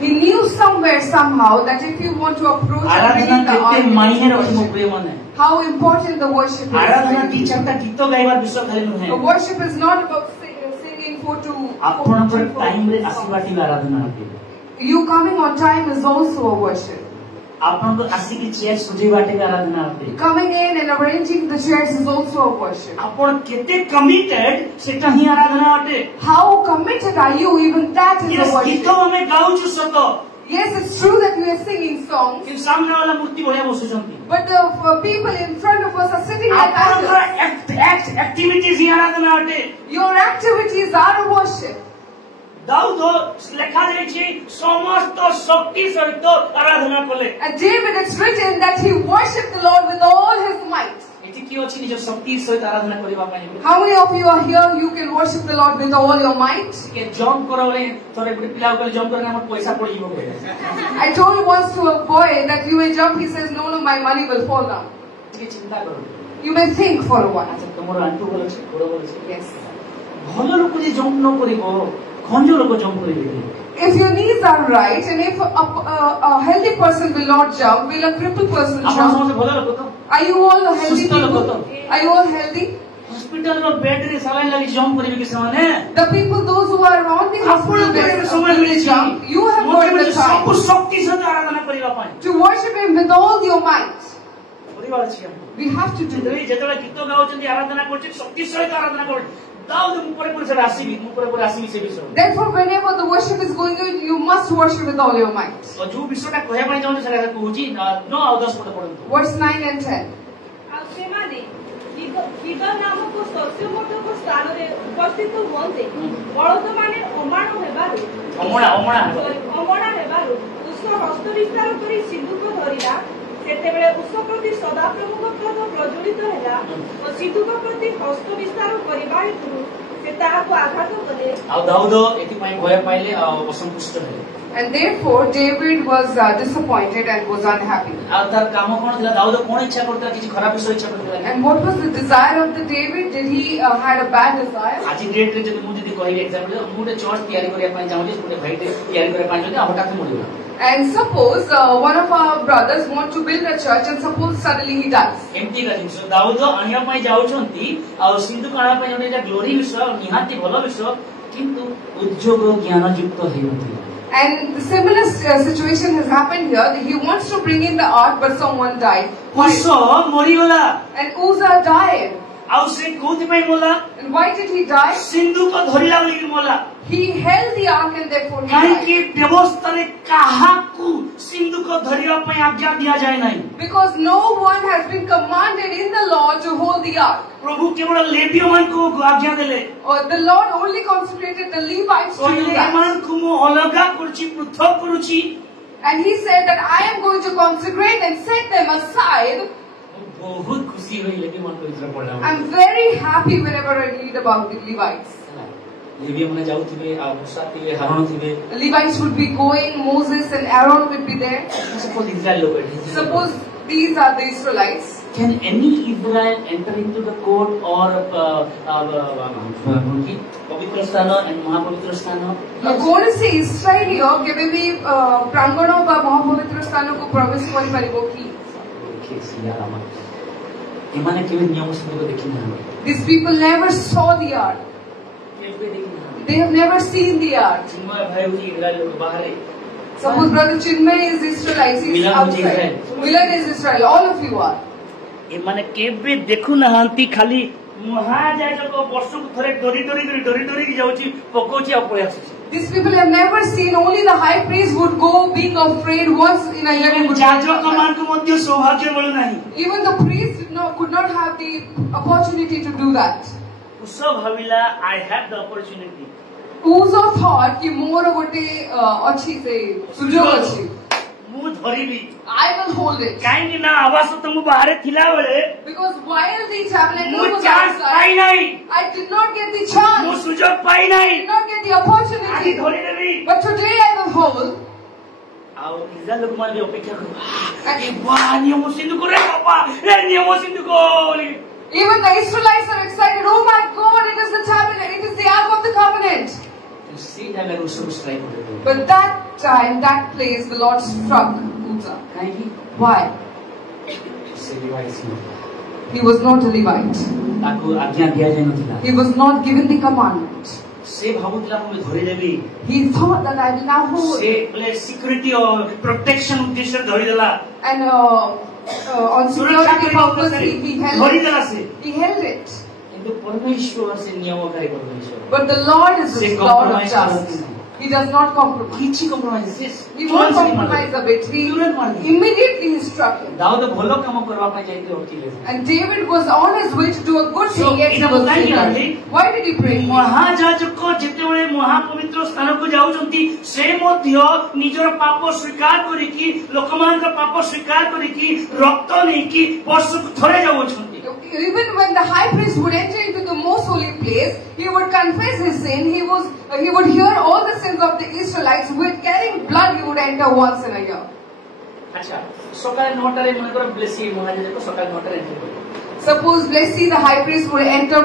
He knew somewhere, somehow, that if you want to approach and bring the ark, how important the worship is. The worship is not about singing for you coming on time is also a worship. Coming in and arranging the chairs is also a worship. How committed are you? Even that is a worship. Yes, it's true that we are singing songs, but the people in front of us are sitting like idols. Your activities are a worship. Dawood लिखा जाइछि समस्त शक्ति सहित आराधना कले। And David, it's written that he worshipped the Lord with all his might. एति की अछि निज शक्ति सहित आराधना करिबा पई। How many of you are here? You can worship the Lord with all your might. के जंप करले तोरे गुडी पिला ऊपर जंप करने हमर पैसा पड़ी जीवो। I told once to a boy that you may jump. He says, no, my money will fall down. के चिंता करो। You may think for a while. अच्छा तमरो आंटू बोल छै, गोड़ बोल छै। Yes. भलो लोक जे जंप न करिवो if your knees are right, and if a healthy person will not jump, will a crippled person jump? Are you all healthy people? Are you all healthy? The people, those who are on the hospital bed, will jump. You have got the time to worship Him with all your might. କରିବାର ଅଛି ଆମକୁ। We have to do it. ଯେତେବେଳେ ଗୀତ ଗାଉଛନ୍ତି ଆରାଧନା କରୁଛନ୍ତି ଶକ୍ତି ସହିତ ଆରାଧନା କରୁଛନ୍ତି। ଦାଉଦ ମୁଁ ପରେ ପରେ ଆସିବି ସେ ବିଷୟ। Therefore, whenever the worship is going on, you must worship with all your might. ଯୋଉ ବିଷୟଟା କହିବା ପାଇଁ ଚାହୁଁଛି ସେଟା କହୁଛି 9 ଆଉ 10 ପଦ ପଢନ୍ତୁ। Verse 9 and 10. ଆଉ ସେମାନେ ଗିଦ ନାମକ ଶସ୍ୟବର୍ଦ୍ଧକ ସ୍ଥାନରେ ଉପସ୍ଥିତ ହୁଅନ୍ତେ ବଳଦମାନେ ଅମଣା ହେବାରୁ ଉଷ ହସ୍ତ ବିସ୍ତାର କରି ସିନ୍ଦୁକ ଧରିଲା। ସେତେବେଳେ ଉଷ ପ୍ରତି ସଦାପ୍ରଭୁଙ୍କ କ୍ରୋଧ ପ୍ରଜ୍ୱଳିତ ହେଲା ଓ ସିନ୍ଦୁକ ପ୍ରତି ହସ୍ତ ବିସ୍ତାର କରିବା ହେତୁ ସେ ତାହାକୁ ଆଘାତ କଲେ। ଆଉ ଦାଉଦ ଏଥିପାଇଁ ଭୟ ପାଇଲେ ଆଉ ଅସନ୍ତୁଷ୍ଟ ହେଲେ। And therefore David was disappointed and was unhappy. ଆଉ ତାର କାମ କଣ ଥିଲା? ଦାଉଦ କଣ ଇଚ୍ଛା କରୁଥିଲା? କିଛି ଖରାପ ବିଷୟ ଇଚ୍ଛା କରୁଥିଲା? And what was the desire of the David? Did he had a bad desire? ଆଜି ଡେଟ୍ ରେ ଯଦି ମୁଁ କହିବି ଏକ୍ସାମ୍ପଲ ମୁଁ ଗୋଟେ ଚର୍ଚ୍ଚ ତିଆରି କରିବା ପାଇଁ ଚାହୁଁଛି, ଗୋଟେ ଭାଇଟେ ତିଆରି କରିବା ପାଇଁ ଚାହୁଁଛି, ହଠାତ୍ ମରିଗଲା। And suppose one of our brothers want to build a church, and suppose suddenly he dies. ଏମିତି କା ଜିନିଷ ଦାଉଦ ଆଣିବା ପାଇଁ ଯାଉଛନ୍ତି ଆଉ ସିନ୍ଦୁକ ଆଣିବା ପାଇଁ ଯାଉଛନ୍ତି। ଏଇଟା ଗ୍ଲୋରି ବିଷୟ, ନିହାତି ଭଲ ବିଷୟ, କିନ୍ତୁ ଉଦ୍ଯୋଗ ଜ୍ଞାନ ଯୁକ୍ତ ହେଉନଥିଲା। And the similar situation has happened here. That he wants to bring in the ark, but someone died. ଉଷ ମରିଗଲା। And Uzzah died. ଆଉ ସେ କୋଉଥିପାଇଁ ମଲା? And why did he die? ସିନ୍ଦୁକ ଧରିଲା ବୋଲିକି ମଲା। He held the ark and therefore he କାହିଁକି died. ବ୍ୟବସ୍ଥାରେ କାହାକୁ ସିନ୍ଦୁକ ଧରିବା ପାଇଁ ଆଜ୍ଞା ଦିଆଯାଏ ନାହିଁ? Because no one has been commanded in the law to hold the ark. ପ୍ରଭୁ କେବଳ ଲେବୀୟ ମାନଙ୍କୁ ଆଜ୍ଞା ଦେଲେ। The Lord only consecrated the Levites to do that. ଏମାନଙ୍କୁ ମୁଁ ଅଲଗା କରୁଛି, ପୃଥକ କରୁଛି। And he said that I am going to consecrate and set them aside. ବହୁତ ଖୁସି ହୋଇ ଲେବୀ ମାନଙ୍କ ଭିତରେ ପଡିଲା। I'm very happy whenever I read about the Levites. Levi ମାନେ ଯାଉଥିବେ ଆଉ ମୂଷା ଥିବେ, ହାରଣ ଥିବେ। The Levites would be going, Moses and Aaron would be there. Suppose Israel look at it. Suppose these are the Israelites. Can any Israel enter into the court or पवित्र स्थान and महापवित्र स्थान? କୌଣସି ଇସ୍ରାଏଲୀୟ କେବେ ବି ପ୍ରାଙ୍ଗଣ ବା ମହାପବିତ୍ର ସ୍ଥାନକୁ ପ୍ରବେଶ କରିପାରିବ କି? ଏମାନେ କେବେ ନିୟମ ସିନ୍ଦୁକ ଦେଖି ନାହାନ୍ତି। These people never saw the ark. They have never seen the ark. Chinmay ଭାଇ ହଉଛି ଇସ୍ରାଏଲ ଲୋକ ବାହାରେ। Suppose brother Chinmay is Israelite, he is outside. Milan is Israel. All of you are. ଏମାନେ କେବେ ଦେଖୁ ନାହାନ୍ତି, ଖାଲି ମହାଯାଜକ ବର୍ଷକୁ ଥରେ ଡରି ଯାଉଛି, ପକଉଛି ଆଉ ପଳେଇ ଆସୁଛି। These people have never seen. Only the high priest would go being afraid once in a year. ଯାଜକ ମାନଙ୍କୁ ମଧ୍ୟ ସୌଭାଗ୍ୟ ମିଳୁନାହିଁ। Even the priest could not have the opportunity to do that. ଉଷ ଭାବିଲା I have the opportunity. Uzzah thought कि मोर गोटे अच्छी से सुजोग अच्छी। ମୁଁ ଧରିବି। I will hold it. କାହିଁକି ନା ଆବାସ ତ ମୁଁ ବାହାରେ ଥିଲା ବେଳେ Because while the tabernacle ମୁଁ was ଚାନ୍ସ ପାଇ outside, ନାହିଁ, I did not get the chance. ମୁଁ ସୁଯୋଗ ପାଇ I ନାହିଁ। did not get the ଆଜି opportunity. ଧରିଦେବି। But today I will hold. ଆଉ ଇସ୍ରାଏଲ ଲୋକମାନେ ବି ଅପେକ୍ଷା କରିବେ। ନିୟମ ସିନ୍ଦୁକରେ ବାପା, ନିୟମ ସିନ୍ଦୁକ। Even the Israelites are excited. Oh my God! It is the tabernacle. It is the ark of the covenant. ସେଇ ଜାଗାରେ ଉଷକୁ ଷ୍ଟ୍ରାଇକ୍ କରିଦେବେ। But that time, that place, the Lord struck Uzzah. କାହିଁକି? Why? ସେ ଲିଭାଇଟ୍ ଥିଲା। He was not a Levite. ତାକୁ ଆଜ୍ଞା ଦିଆଯାଇନଥିଲା। He was not given the commandment. ସେ ଭାବୁଥିଲା ମୁଁ ଧରିଦେବି। He thought that I will now hold. ସେ ବୋଲେ ସିକ୍ୟୁରିଟି ଓ ପ୍ରୋଟେକ୍ସନ ଉଦ୍ଦେଶ୍ୟରେ ଧରିଦେଲା। And on security purpose, he held ଧରିଦେଲା ସେ। it. He held it. କିନ୍ତୁ ପରମେଶ୍ୱର ସେ ନିୟମକାରୀ ପରମେଶ୍ୱର। But the Lord is ସେ the Lord of compromise justice. He does not compromise. କିଛି କମ୍ପ୍ରମାଇଜ ସେ He won't compromise a bit. He immediately he struck him. ଦାଉଦ ଭଲ କାମ କରିବା ପାଇଁ ଯାଇଥିଲେ ଅଟକିଲେ। And David was on his way to do a good thing, yet he was hindered. Why did he pray? ମହାଯାଜକ ଯେତେବେଳେ ମହାପବିତ୍ର ସ୍ଥାନକୁ ଯାଉଛନ୍ତି ସେ ମଧ୍ୟ ନିଜର ପାପ ସ୍ୱୀକାର କରିକି ଲୋକମାନଙ୍କର ପାପ ସ୍ୱୀକାର କରିକି ରକ୍ତ ନେଇକି ବର୍ଷକୁ ଥରେ ଯାଉଛନ୍ତି। Even when the high priest would enter into the most holy place, he would confess his sin. He would hear all the sins of the Israelites. With carrying blood, he would enter once in a year. ଆଚ୍ଛା ସକାଳେ 9ଟାରେ ମନେକର ବ୍ଲେସି ମହାଯାଜକ ସକାଳେ 9ଟାରେ entry କରିବ। Suppose, let's see, the high priest would enter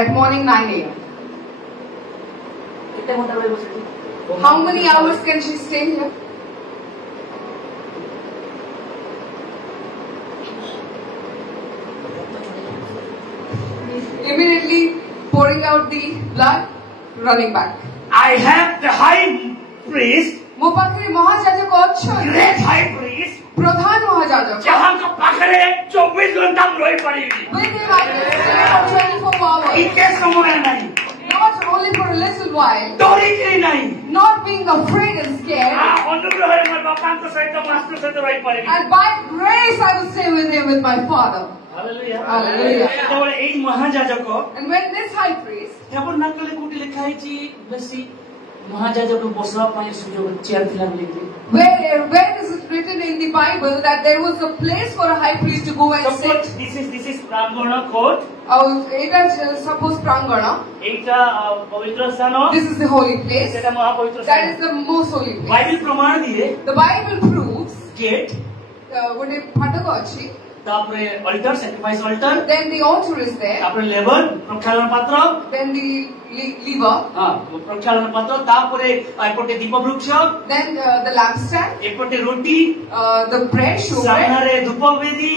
at morning 9 a.m. କେତେ ଘଣ୍ଟା ରହିବ ସେଠି? How many hours can she stay here? Immediately pouring out the blood, running back. I have the high priest ମୋ ପାଖରେ ମହାଯାଜକ ଅଛନ୍ତି, great high priest, ପ୍ରଧାନ ମହାଯାଜକ, ଯାହାଙ୍କ ପାଖରେ 24 ଘଣ୍ଟା ରହି ପାରିବି, with him I can stay for 24 hours, ଟିକେ ସମୟ ନାହିଁ, not only for a little while, ଡରିକିରି ନାହିଁ, not being afraid and scared, ଅନୁଗ୍ରହରେ ମୋ ବାପାଙ୍କ ସହିତ ମାଷ୍ଟର ସହିତ ରହି ପାରିବି। and by grace I will stay with him with my father. Hallelujah. Hallelujah. ଯେତେବେଳେ ଏଇ ମହାଯାଜକ And when this high priest, ଟାବରନାକଲେ କୋଉଠି ଲେଖା ହେଇଛି ବେଶୀ ମହାଯାଜକ ବସିବା ପାଇଁ ସୁଯୋଗ ଚେୟାର ଥିଲା ବୋଲି, where is it written in the Bible that there was a place for a high priest to go and sit? this is ପ୍ରାଙ୍ଗଣ କୋର୍ଟ, Eta suppose prangana. এইটা পবিত্র স্থান, This is the holy place. সেটা মহাপবিত্র That স্থান। is the most holy place. Bible প্রমাণ দিয়ে The Bible proves gate, when it phataka achi, তারপরে altar, sacrifice altar, then the altar is there, তারপরে লেবার প্রক্ষালন পাত্র, then the lever, প্রক্ষালন পাত্র, তারপরে এপটে দীপবৃক্ষ, then the lampstand, এপটে রুটি, the bread, showbread, সামনে ধূপবেদী,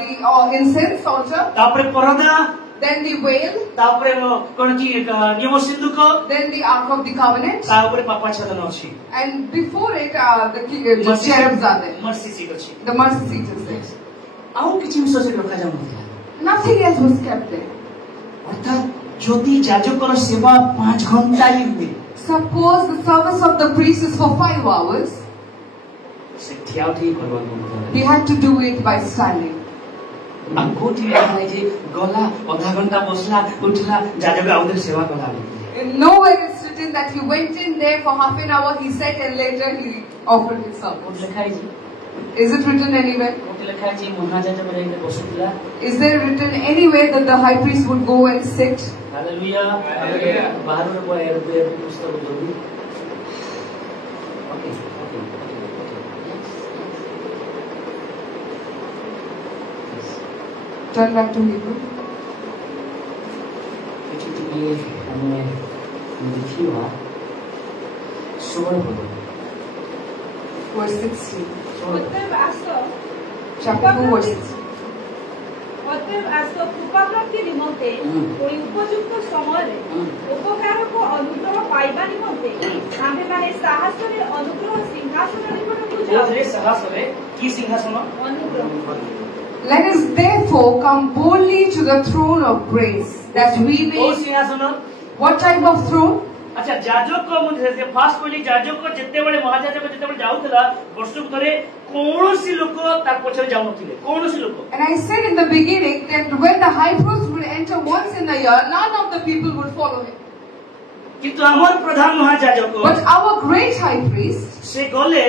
the incense altar, তারপরে পরদা, then the veil, তারপরে কোন কি নিয়ম সিন্ধুক, then the ark of the covenant, তারপরে পাপাচ্ছাদন ଅଛି, and before it the cherubs are there. Mercy seat ଅଛି। The mercy seat is there. ଆଉ କିଛି ଜିନିଷ ସେଠି ରଖାଯାଉନଥିଲା। Nothing else was kept there. ଅର୍ଥାତ୍ ଯଦି ଯାଜକର ସେବା 5 ଘଣ୍ଟା ହିଁ ହୁଏ, Suppose the service of the priest is for 5 hours, ସେ ଠିଆ ଉଠି କରିବାକୁ ପଡିବ। he had to do it by standing. ଆଉ କୋଉଠି ଲେଖା ହେଇଛି ଗଲା ଅଧା ଘଣ୍ଟା ବସିଲା ଉଠିଲା ଯାଜକ ଆଉଥରେ ସେବା କଲା? Nowhere it's written that he went in there for half an hour, he sat and later he offered his କୋଉଠି service. ଲେଖା ହେଇଛି? Is it written anywhere? କୋଉଠି ଲେଖା ହେଇଛି ମହାଯାଜକ ଯାଇକି ବସୁଥିଲା? Is there written anywhere that the high priest would go and sit? Hallelujah. ବାହାରକୁ ପଳେଇ ପୁସ୍ତକ ଜଲ୍ଦି। Okay okay Turn back to Hebrew. କିଛି ଟିକେ ଆମେ ଦେଖିବା 16 ପଦ, Verse 16. অতএব আসো, Chapter 2, verse 16. অতএব আসো কৃপাপ্রাপ্তি নিমন্তে ওই উপযুক্ত সময়ে উপকারক অনুগ্রহ পাইবা নিমন্তে আম্ভেমানে সাহসরে অনুগ্রহ সিংহাসন নিকটକୁ যাও। କୋଉଥିରେ ସାହସରେ କି ସିଂହାସନ? অনুগ্রহ। Let us therefore come boldly to the throne of grace, that we କୋଉ may... ସିଂହାସନ? What type of throne? ଆଚ୍ଛା, ଯାଜକ ମୁଁ ଫାଷ୍ଟ କହିଲି ଯାଜକ ଯେତେବେଳେ ମହାଯାଜକ ଯେତେବେଳେ ଯାଉଥିଲା ବର୍ଷକୁ ଥରେ କୌଣସି ଲୋକ ତା ପଛରେ ଯାଉନଥିଲେ, କୌଣସି ଲୋକ। And I said in the beginning that when the high priest would enter once in a year, none of the people would follow him. କିନ୍ତୁ ଆମର ପ୍ରଧାନ ମହାଯାଜକ But our great high priest, ସେ ଗଲେ,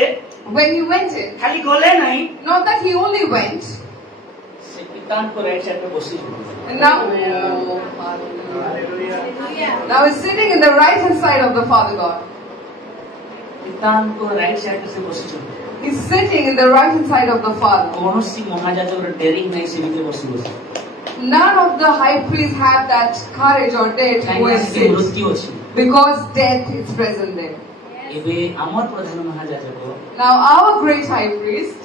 when he went in, ଖାଲି ଗଲେ ନାହିଁ, not that he only went, ସେ ପିତାଙ୍କ right ସାଇଡରେ ବସିଛନ୍ତି। and now he's sitting in the right hand side of the Father God. ପିତାଙ୍କ ରାଇଟ୍ ସାଇଡରେ ସେ ବସିଛନ୍ତି। He's sitting in the right hand side of the Father. କୌଣସି ମହାଯାଜକର ଡେରି ନାହିଁ ସେ ଭିତରେ ବସି ବସି, None of the high priests have that courage or dare to go and କାହିଁକି sit, ମୃତ୍ୟୁ ଅଛି। because death is present there. ଏବେ ଆମର ପ୍ରଧାନ ମହାଯାଜକ Now our great high priest,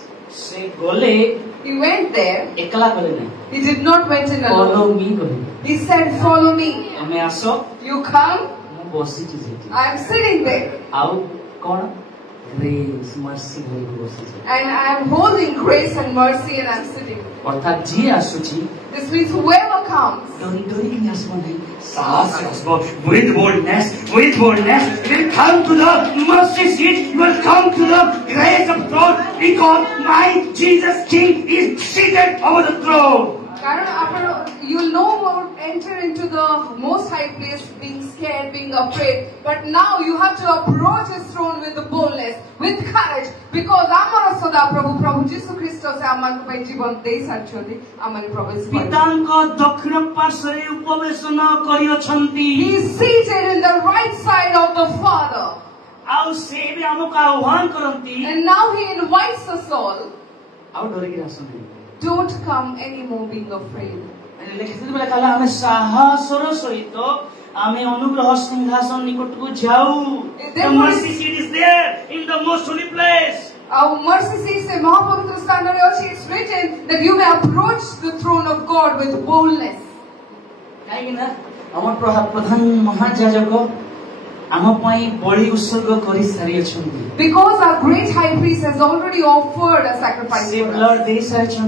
ସେ ଗଲେ, he went there. ଏକଲା ଗଲେ ନାହିଁ, He did not went in follow alone. ମି କହିଲେ। He said, "Follow me. ତମେ ଆସ, You come. ମୁଁ ବସିଛି ସେଠି। I am sitting there, ଆଉ କଣ? ଗ୍ରେସ୍ ମର୍ସି ଧରିକି ବସିଛି। and I am holding grace and mercy, and I am sitting." ଅର୍ଥାତ୍ ଯିଏ ଆସୁଛି This means whoever comes, ଡରି ଡରିକି ଆସିବ ନାହିଁ, ସାହସରେ ଆସିବ। with boldness, you will come to the mercy seat, you will come to the grace of God, because my Jesus King is seated over the throne. you will no more enter into the most high place being scared, being afraid, but now you have to approach his throne with the boldness, with courage, because amara sada Prabhu Jesus Christ se aman pai jiban dei sarchoti, amani Prabhu is ପିତାଙ୍କ ଦକ୍ଷିଣ ପାର୍ଶ୍ୱରେ ଉପବେଶନ କରିଅଛନ୍ତି। He is seated in the right side of the Father, ଆଉ ସେ ବି ଆମକୁ ଆହ୍ୱାନ କରନ୍ତି, and now he invites us all. ଆଉ ଡରିକି ଆସନ୍ତି। Don't come anymore being afraid. ଲେଖିଥିଲେ ଲେଖାଲା, ଆମେ ସାହସର ସହିତ ଆମେ ଅନୁଗ୍ରହ ସିଂହାସନ ନିକଟକୁ ଯାଉ। The mercy seat is there in the most holy place. Our mercy seat se Mahapavitra Sthanare achi, it's written that you may approach the throne of God with boldness. କାହିଁକି ନା ଆମର ପ୍ରଧାନ ମହାଯାଜକ Because our great high priest has already offered a sacrifice for us.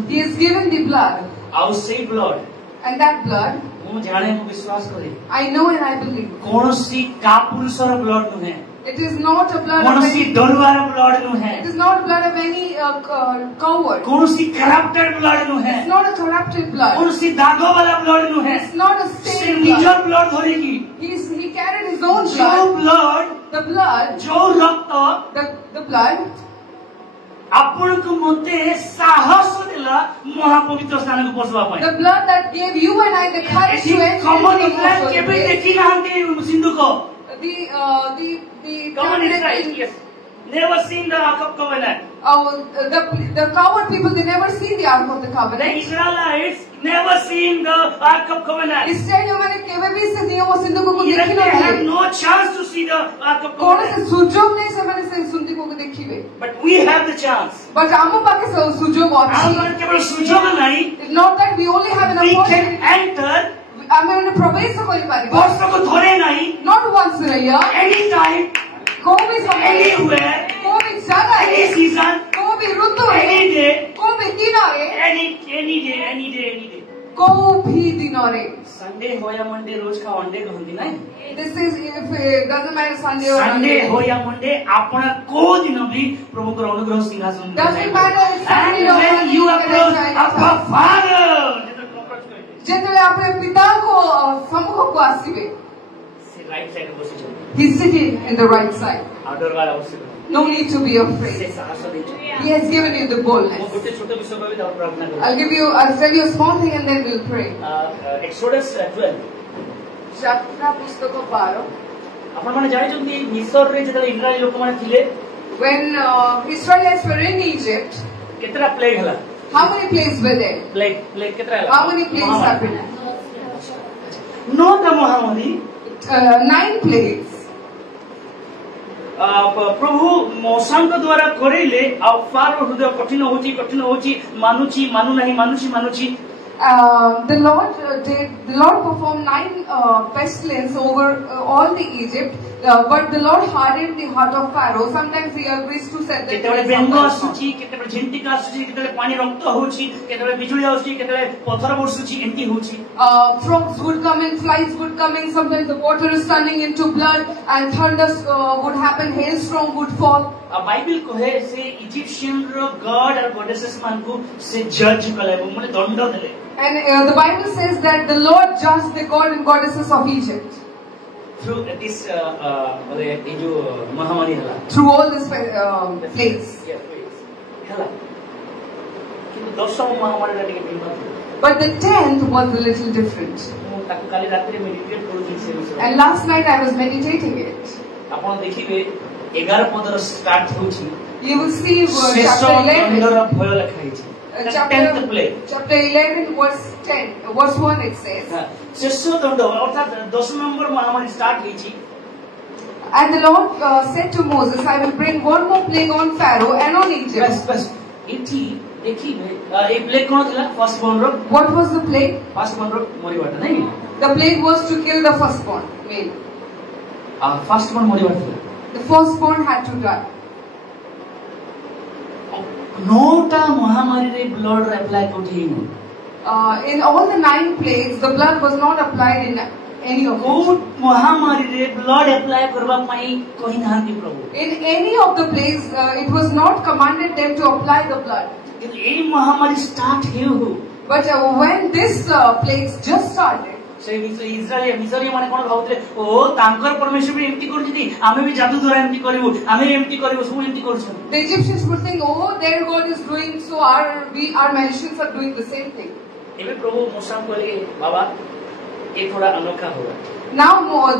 He has given the blood. And that blood, I know and I believe. It is not a blood of any, it is not blood of any coward. It's not a corrupted blood. It's not a stained blood. He carried his own blood. The blood, the blood ଆପଣଙ୍କୁ ମୋତେ ସାହସ ଦେଲା ମହାପବିତ୍ର ସ୍ଥାନକୁ ପଶିବା ପାଇଁ। The blood that gave you and I the courage to enter common Israel କେବେ ଦେଖି ନାହାନ୍ତି ସିନ୍ଧୁକ। The common Israel, yes, never seen the Ark of Covenant. The coward people, they never seen the Ark of the Covenant. The Israelites never seen the Ark of Covenant. Israel मैंने केवे भी से नियम और सिंधुको को देखी नहीं। They have no chance to see the Ark of Covenant. कौन से सुजोग नहीं से मैंने से सिंधुको को देखी वे। But we have the chance. But आमो पाके से सुजोग और हम केवल सुजोग नहीं। Not that we only have an opportunity. We can enter. हमें प्रवेश कर पारी। वर्षों को धोरे नहीं। Not once in a year. Anytime. कोई भी anywhere. कोई जगह। Any season. कोई भी ऋतु। Any day. कोई भी किनारे। Any day. कोई भी दिनारे। Sunday हो या Monday रोज का one day होती नहीं। This is if it doesn't matter Sunday or Sunday हो या Monday अपना कोई दिन भी प्रभु को अनुग्रह सिंहासन। Doesn't matter if Sunday or Monday। And when you approach our Father, जितने अपने पिता को सम्मुख को आसीबे। Right side of position. He's sitting in the right side. Outdoor वाला उसे। No need to be afraid. He has given you the boldness. I'll tell you a small thing and then we'll pray. Exodus 12. ଯାତ୍ରା ପୁସ୍ତକ 12. ଆପଣ ମାନେ ଜାଣିଛନ୍ତି ମିଶରରେ ଯେତେବେଳେ Israel ଲୋକମାନେ ଥିଲେ when Israelites were in Egypt କେତେଟା ପ୍ଲେଗ ହେଲା how many plagues were there plague କେତେଟା ହେଲା how many plagues happened 9ଟା ମହାମାରୀ 9 plagues प्रभु मौसम द्वारा करेले और फारो हृदय कठिन होची मानु नहीं the Lord performed 9 pestilence over all the Egypt, but the Lord hardened the heart of Pharaoh. Sometimes he agrees to set the frogs would come in, flies would come in. Sometimes the water is turning into blood, and thunder would happen, hailstorm would fall. Bible कहे से Egyptian रो God और goddesses मान को से जज कले माने दंड देले and the Bible says that the Lord judged the god and goddesses of Egypt through this ये जो महामारी हला through all this plagues हला किंतु 10 महामारी रा टिके भिन्न but the 10th was a little different ताकि काली रात्रि मेडिटेट करू से and last night I was meditating it आपण देखिबे 11 15 स्टार्ट होची you will see chapter 11 chapter 11 verse 1 it says शेषो दंड अर्थात 10 नंबर महामारी स्टार्ट होची and the Lord said to Moses I will bring one more plague on Pharaoh and on Egypt बस इथि देखिबे ए plague कोन थिला first born रो what was the plague first born रो मरिबाटा नहीं the plague was to kill the firstborn male first born मरिबाटा the firstborn had to die नोटा महामारी रे ब्लड अप्लाई कोठी in all the 9 plagues the blood was not applied in any of them महामारी रे ब्लड अप्लाई करबा पई कहि नांती प्रभु in any of the plagues it was not commanded them to apply the blood ए महामारी start हियो but when this plagues just started से इस्राएल माने कोन भाउतले ओ तांकर परमेश्वर भी एम्ति करछथि आमे भी जादू द्वारा एम्ति करिवो आमे एम्ति करिवो सब एम्ति करछन the Egyptians would think oh their god is doing so our magicians are doing the same thing एबे प्रभु मूसा को ले बाबा ये थोड़ा अनोखा होगा now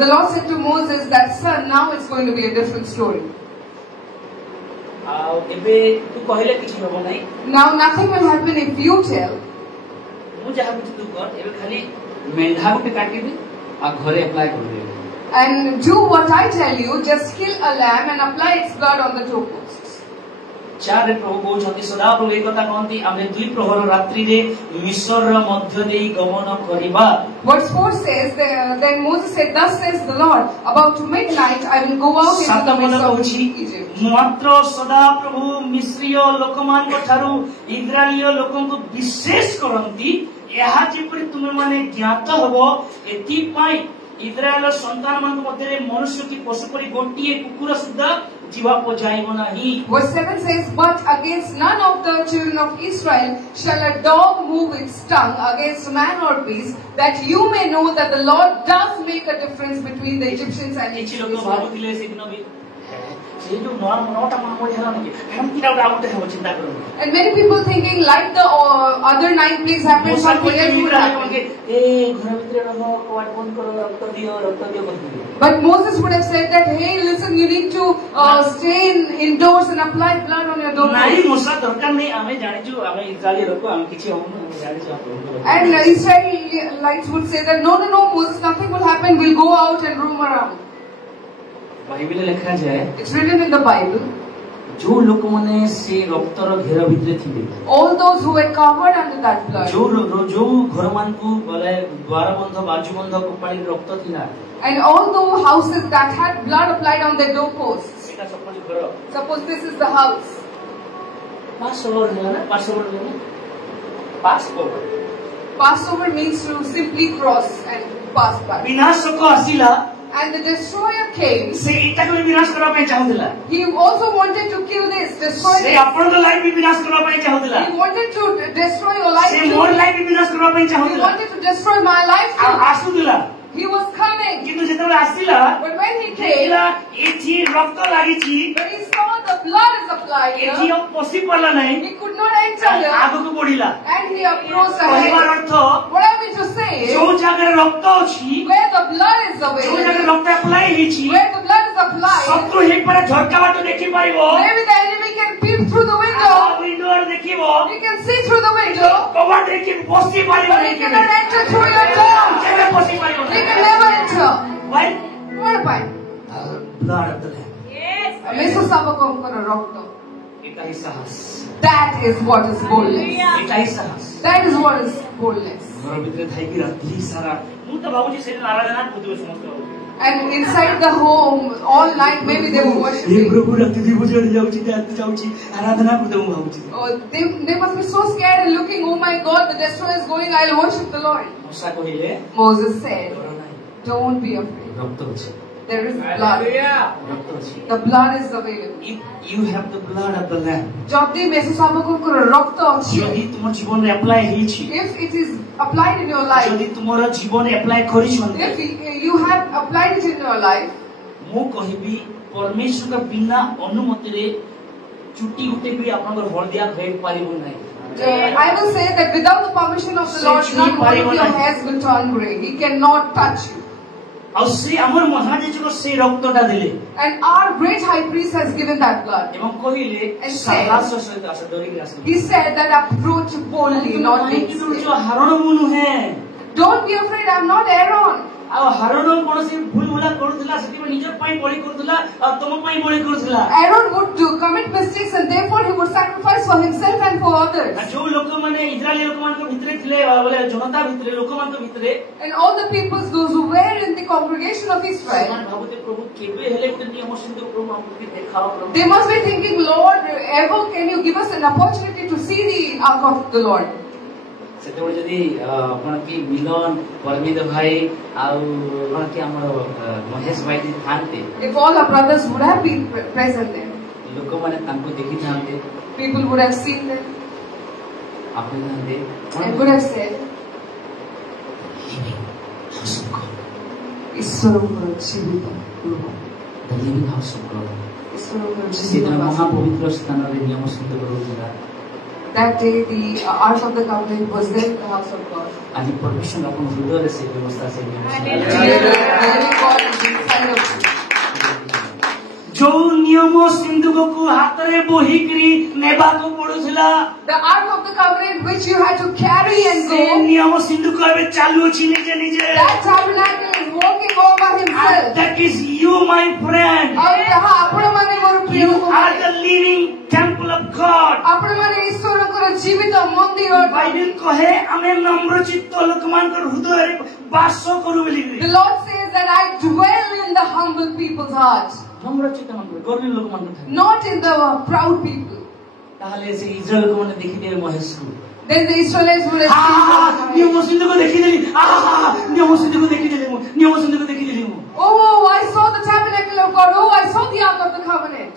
the Lord said to Moses that son now it's going to be a different story एबे तू कहले किछि होबो नाही now nothing will happen if you tell मु जहा कुछ तू कर एबे खाली मेंढा को काटिबे आ घरे अप्लाई कर दे and do what I tell you just kill a lamb and apply its blood on the doorposts 4 प्रभु कहउछंती सदा प्रभु एक कथा कहंती आमे 2 प्रहर रात्रि रे मिस्र मध्य देई गमन करिबा. Verse 4 says, then Moses said, thus says the Lord, about midnight I will go out into the midst of Egypt. मात्र सदा प्रभु मिस्रीय लोकमान को ठारू इस्राएलीय लोकन को विशेष करंती यहा जेपरि तुमे माने ज्ञात हबो एति पाई इस्राएल संतान मान मध्य मनुष्य की पशु परि गोटिए कुकुर सुद्धा जीवा को जाइबो नाही. Verse 7 says, but against none of the children of Israel shall a dog move its tongue against man or beast, that you may know that the Lord does make a difference between the Egyptians and Israel. And many people thinking like the other 9 plagues happened, something else would happen. But Moses would have said that, hey, listen, you need to stay indoors and apply blood on your doorpost. And Israelites would say that, no, Moses, nothing will happen, we'll go out and roam around. It's written in the Bible. All those who were covered under that blood. And all those houses that had blood applied on their doorposts. Suppose this is the house. Passover means to simply cross and pass by. And the destroyer came. He also wanted to kill this, destroy this. He wanted to destroy your life too. He wanted to destroy my life too. He was coming. But when he came, when he saw the blood is applied here, he could not enter here. And he approached ahead. What I mean to say is, where the blood is available, where the blood is applied, maybe the enemy can peep through the window. He can see through the window, but he cannot enter through your door. He can never enter. Why? Why? Blood of the Lamb. Yes. That is what is boldness. That is what is boldness. And inside the home, all night, maybe they were worshiping. They must be so scared and looking, oh my God, the destroyer is going, I'll worship the Lord. Moses said, don't be afraid. There is blood. The blood is available. You have the blood of the Lamb. If it is applied in your life, if you have applied it in your life, I will say that without the permission of the Lord, not one of your hairs will turn grey. He cannot touch you. And our great high priest has given that blood. And he said that approach boldly, not being scared. Don't be afraid, I am not Aaron. Aaron would commit mistakes and therefore he would sacrifice for himself and for others. And all the peoples, those who were in the congregation of Israel, they must be thinking, Lord, ever can you give us an opportunity to see the ark of the Lord? If all our brothers would have been present there, people would have seen them and would have said, the living house of God. That day, the Ark of the Covenant was there in the house of God. And the permission of God is the Ark of the Covenant which you had to carry and go, that tabernacle is walking over himself. That is you, my friend. You are the living temple of God. आपण माने ईश्वरଙ୍କର जीवित मंदिर Bible कहे आमे नम्रचित्त लोकमानकर हृदय बास करू बोली. The Lord says that I dwell in the humble people's heart. नम्रचित्त मानकर गरीब लोकमानकर. Not in the proud people. ताहले से इस्राएल को माने देखि दे महेशु. Then the Israelites would have नियम सिंधु को देखि देली. नियम सिंधु को देखि देली. नियम सिंधु को देखि देली. Oh, I saw the tabernacle of God. Oh, I saw the ark of the covenant.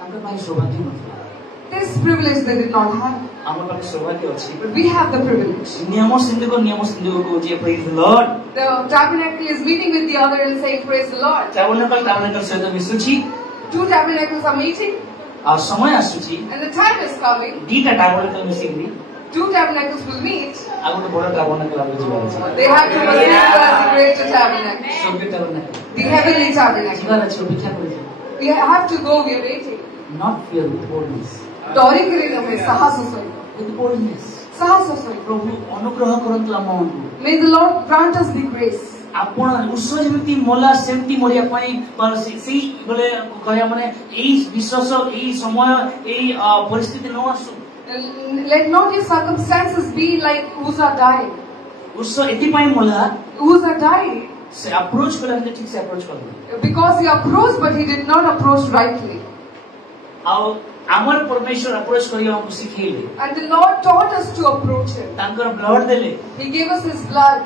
तांकर भाई सौभाग्य नथला. This privilege they did not have. हमर पाखे सौभाग्य अछि. But we have the privilege. नियम सिंधु को जे praise the Lord. The tabernacle is meeting with the other and saying praise the Lord. tabernacle सहित मिसुछि. Two tabernacles are meeting. आ समय आसुछि. And the time is coming. दीटा tabernacle मिसिगनी. Two tabernacles will meet. आगो तो बड़ा tabernacle आगो जीवन अछि. They have to proceed towards the greater tabernacle. सभ्य tabernacle. The heavenly tabernacle. जीवन अछि अपेक्षा करै छै. We have to go. We are waiting. Not fear with boldness. डरी करे हमें साहस सहित. With boldness. साहस सहित. प्रभु अनुग्रह करंतु हमहु. May the Lord grant us the grace. आपण उस जेमिति मोला सेमति मोरिया पई पर सी बोले कहया माने एई विश्वास एई समय एई परिस्थिति न आसु. Let not your circumstances be like Uzzah died. उस एति पई मोला Uzzah died से अप्रोच करला ठीक से अप्रोच करला. because he approached but he did not approach rightly. आउ हमर परमेश्वर अप्रोच करियो हमकु सिखेले. And the Lord taught us to approach him. तांकर ब्लड देले. He gave us his blood.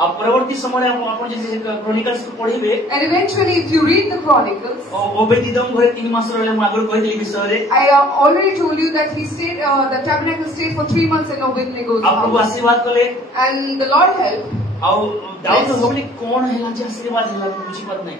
अब प्रवृत्ति समय आपण जे क्रॉनिकल्स को पढिबे. And eventually if you read the Chronicles, ओबेदिदम घरे 3 मास रहले म आगु कहितली विषय रे. I already told you that he stayed the tabernacle stayed for 3 months in Obed-Nego's house. आपको आशीर्वाद कले. And the Lord helped. आउ दाऊद होबले कोन हैला जे आशीर्वाद हैला बुझी पत नै.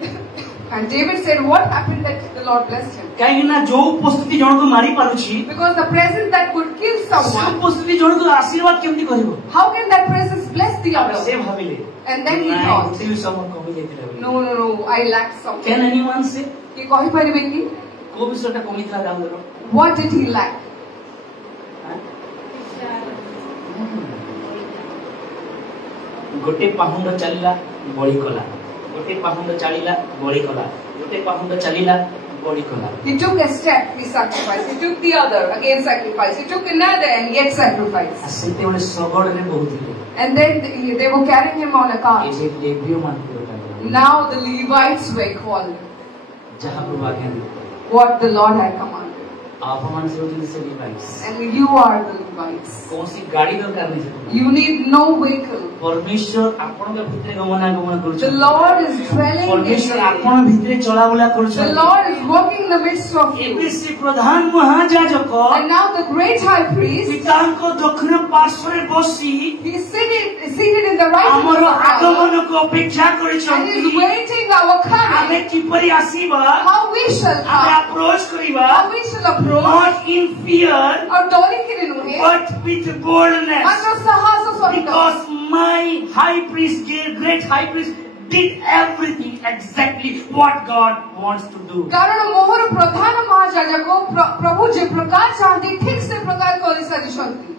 And David said, what happened that the Lord blessed him? काहे ना जो उपस्थिति जण को मारी पारुछि. Because the presence that could kill someone, उपस्थिति जण को आशीर्वाद केमति करिवो. how can that presence bless the other? से भाबिले. And then he thought, दिल समन कमी जेतिला. no, I lack something. Can anyone say? कि कहि परिबे कि को विषयटा कमी था दाऊदर. what did he lack? गोटे पाहुंड चलिला बळी कला. गोटे पाहुंड चलिला बळी कला. गोटे पाहुंड चलिला बळी कला. He took a step, he sacrificed. He took the other, again sacrifice. He took another and yet sacrifice. सेते बोले सगड रे बहुतिले. And then they were carrying him on a cart. AJ labio मान Kota. Now the Levites were called. जहां प्रभु आज्ञा दी. What the Lord had commanded. आप मान से होते से Levites. And you are the Levites. कौन सी गाड़ी दरकार नहीं. You need no vehicle. परमेश्वर आपण के भितरे गमनागमन करू. The Lord is dwelling in परमेश्वर you. आपण भितरे चलाबुला करू. The Lord is walking in the midst of you. एबीसी प्रधान महायाजक. And now the great high priest, पितांको दक्षिण पार्श्वरे बसी he is seated in the right hand हमर of the Father. आगमन को अपेक्षा करै And छथि. is waiting our coming. आमे किपरि आसीबा. How we shall आमे come. अप्रोच करिबा. How we shall approach. Not in fear, और डोरी के दिन हुए. but with boldness. मात्र साहस सहित. Because my high priest, great high priest, did everything exactly what God wants to do. कारण मोहर प्रधान महायाजक प्रभु जे प्रकार चाहते ठीक से प्रकार करि सकिसंती.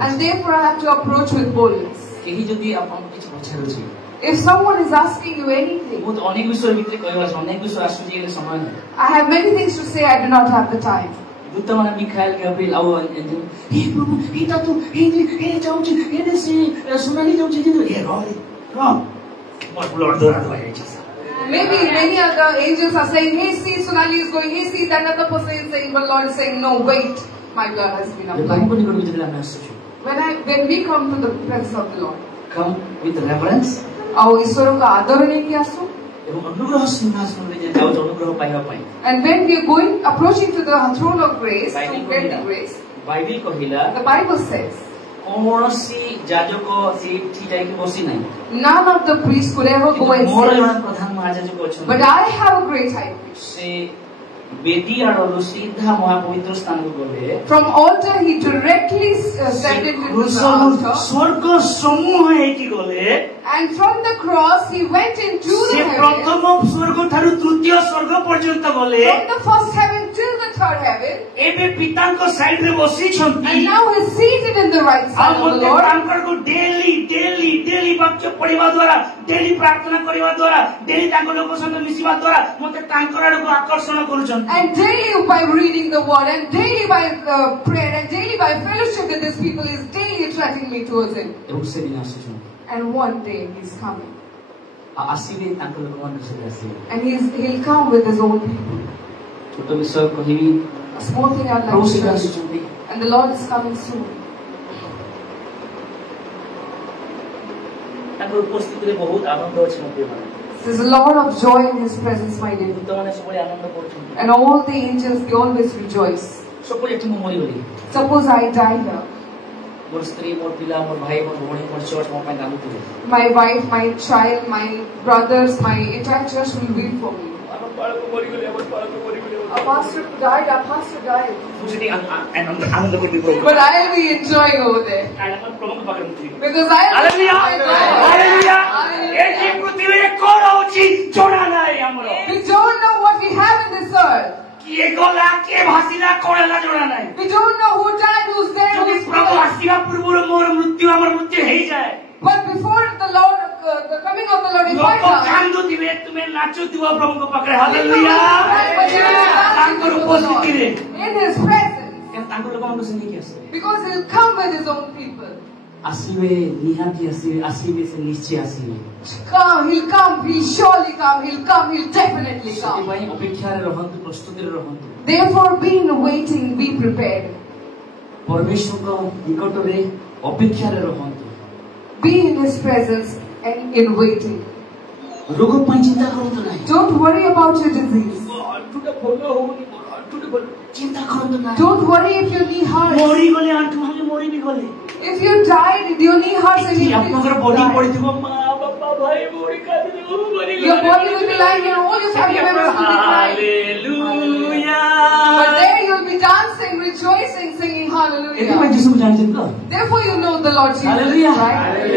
And therefore I have to approach with boldness. केही जदि आपण किछ पछारुछि. If someone is asking you anything, बहुत अनेक विषय भितरे कहबा अनेक विषय आसुछि एले समय नै. I have many things to say. I do not have the time. दूत माने मिखाएल गब्रिएल आउ एंजल हे प्रभु हे तातु हे जाउछि हे देसी सुनाली जाउछि जे हे रे what blood dora dora है. Maybe many other angels are saying, hey, see, Sonali is going, hey, see, that other person is saying, but Lord is saying, no, wait, my blood has been applied. When we come to the presence of the Lord, come with reverence. और ईश्वर का आदर लेके आसो. And when we are going, approaching to the throne of grace, to get the grace, the Bible says, none of the priests could ever go and say, but I have a great high priest. From altar he directly stepped into the altar. And from the cross he went into the heaven. From the first heaven till the third heaven. एबे पिता को side रे बसी छंती And now he is seated in the right side of the Lord. तांकर को daily वाक्य पढ़िबा द्वारा daily प्रार्थना करिबा द्वारा डेली तांको लोक संग मिसिबा द्वारा मते तांकर आडको आकर्षण करूछन. And daily by reading the word and daily by prayer and daily by fellowship with these people is daily attracting me towards him. And one day he's coming. And he'll come with his own people. A small thing I'd like to share. And the Lord is coming soon. There's a lot of joy in his presence, my dear. And all the angels, they always rejoice. Suppose I die here. My wife, my child, my brothers, my entire church will weep for me. Our pastor died. But I'll be enjoying over there. Because I'll be enjoying. We don't know what we have in this earth. We don't know who died, who's there, who's there. But before the Lord, the coming of the Lord, if I die, in His presence, because He'll come with His own people. He'll come, He'll surely come, He'll definitely come. Therefore, be in waiting, be prepared. Be in His presence and in waiting. Don't worry about your disease. Don't worry if your knee hurts. If you died, your knee hurts and your body will be lying and all your family members will be crying. But there you'll be dancing, rejoicing, singing hallelujah. Therefore you know the Lord Jesus. Hallelujah. Right? And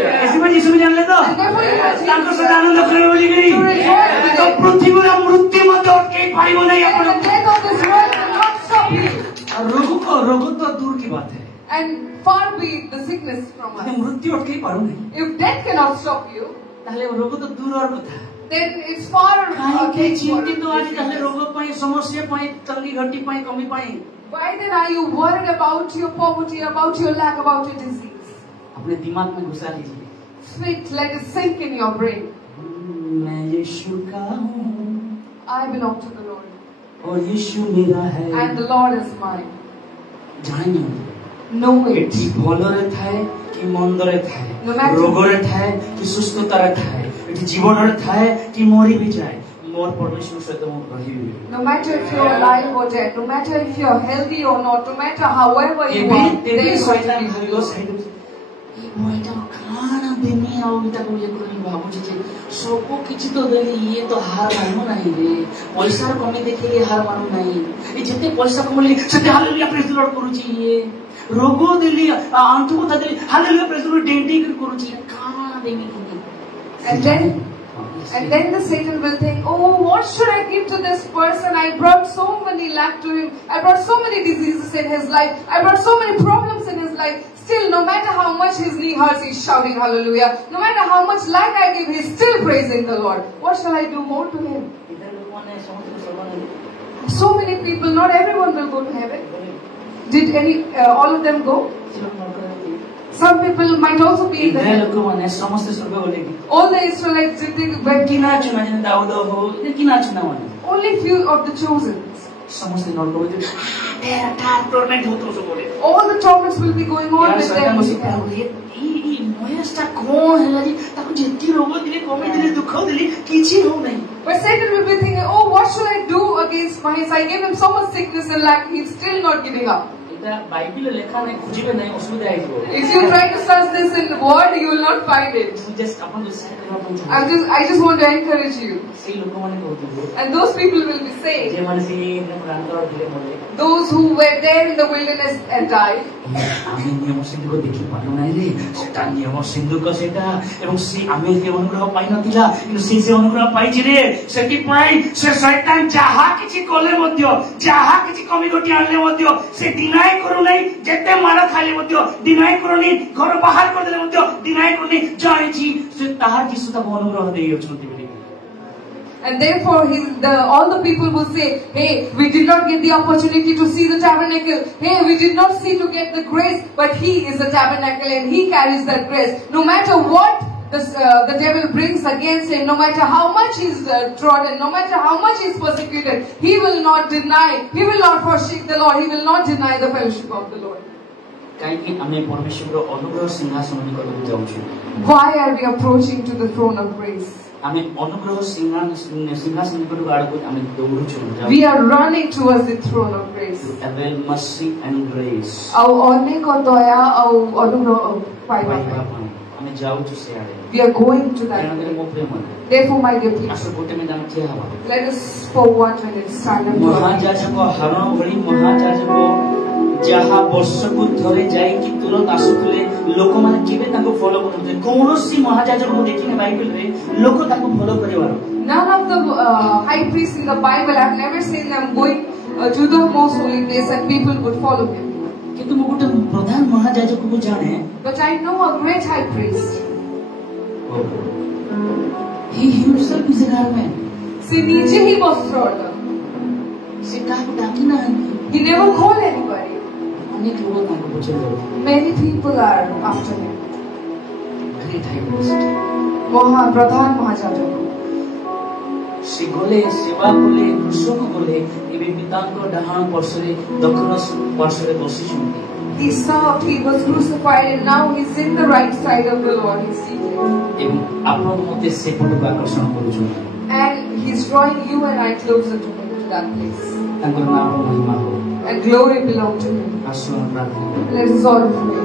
therefore you know Jesus. And the death of this world will not stop you. And far be the sickness from us. If death cannot stop you, then it's far away. Why then are you worried about your poverty, about your lack, about your disease? Let it sink in your brain. I belong to the Lord. And the Lord is mine. Know it. No matter if you're alive or dead, no matter if you're healthy or not, no matter however you are, there is going to be And then the Satan will think, oh, what should I give to this person? I brought so many lack to him. I brought so many diseases in his life. I brought so many problems in his life. Still, no matter how much his knee hurts, he's shouting hallelujah. No matter how much lack I give, he's still praising the Lord. What shall I do more to him? So many people, not everyone will go to heaven. Did all of them go? Some people might also be in the heaven. All the Israelites did they went. Only few of the chosen. All the torments will be going on with them. But Satan will be thinking, oh, what should I do against Mahesh? I gave him so much sickness and lack, he's still not giving up. Bible लेखा नहीं खुजिबे नहीं असुविधा आइबो. If you try to search this in the word, you will not find it. I just want to encourage you. And those people will be saved. Those who were there in the wilderness and died. से deny करू नहीं जेते मार खाली मध्य deny करूनी घर बाहर कर देले मध्य डिनाई करूनी जानि छी से ताहार जी सुता अनुग्रह देई अछंती बोली. And therefore all the people will say, hey, we did not get the opportunity to see the tabernacle. Hey, we did not see to get the grace, but he is the tabernacle and he carries that grace. No matter what the devil brings against him, no matter how much he's trodden, no matter how much he's persecuted, he will not deny, he will not forsake the Lord, he will not deny the fellowship of the Lord. Why are we approaching to the throne of grace? We are running towards the throne of grace. To avail mercy and grace. We are going to that. Therefore, my dear people, let us for 1 minute stand up. जहा वर्षकु थरे जाई कि तुरंत आसुले लोक माने केबे ताको follow करते कोनोसी महाजाजक मु देखिने बाइबल रे लोक ताको follow करिवार. None of the high priests in the Bible, I have never seen them going to the most holy place and people would follow him. किंतु मु गोटे प्रधान महाजाजक को जाने. But I know a great high priest. He himself is a garment. से नीचे ही वस्त्र होता. से काको डाकी ना. He never called anybody. Many people are after him. Great high priest. प्रधान महाजाजक. से गोले सेवा गोले कृषक गोले एबे पितांको डहाण पार्श्वरे दक्षिण पार्श्वरे बसी छुंती. He served, he was crucified, and now he's in the right side of the Lord. He's seated. एवं आपन मते से फोटो को आकर्षण करू छु. And he's drawing you and I closer to him, to that place. तांकर नाम महिमा हो. And glory belongs to him. Let us all pray.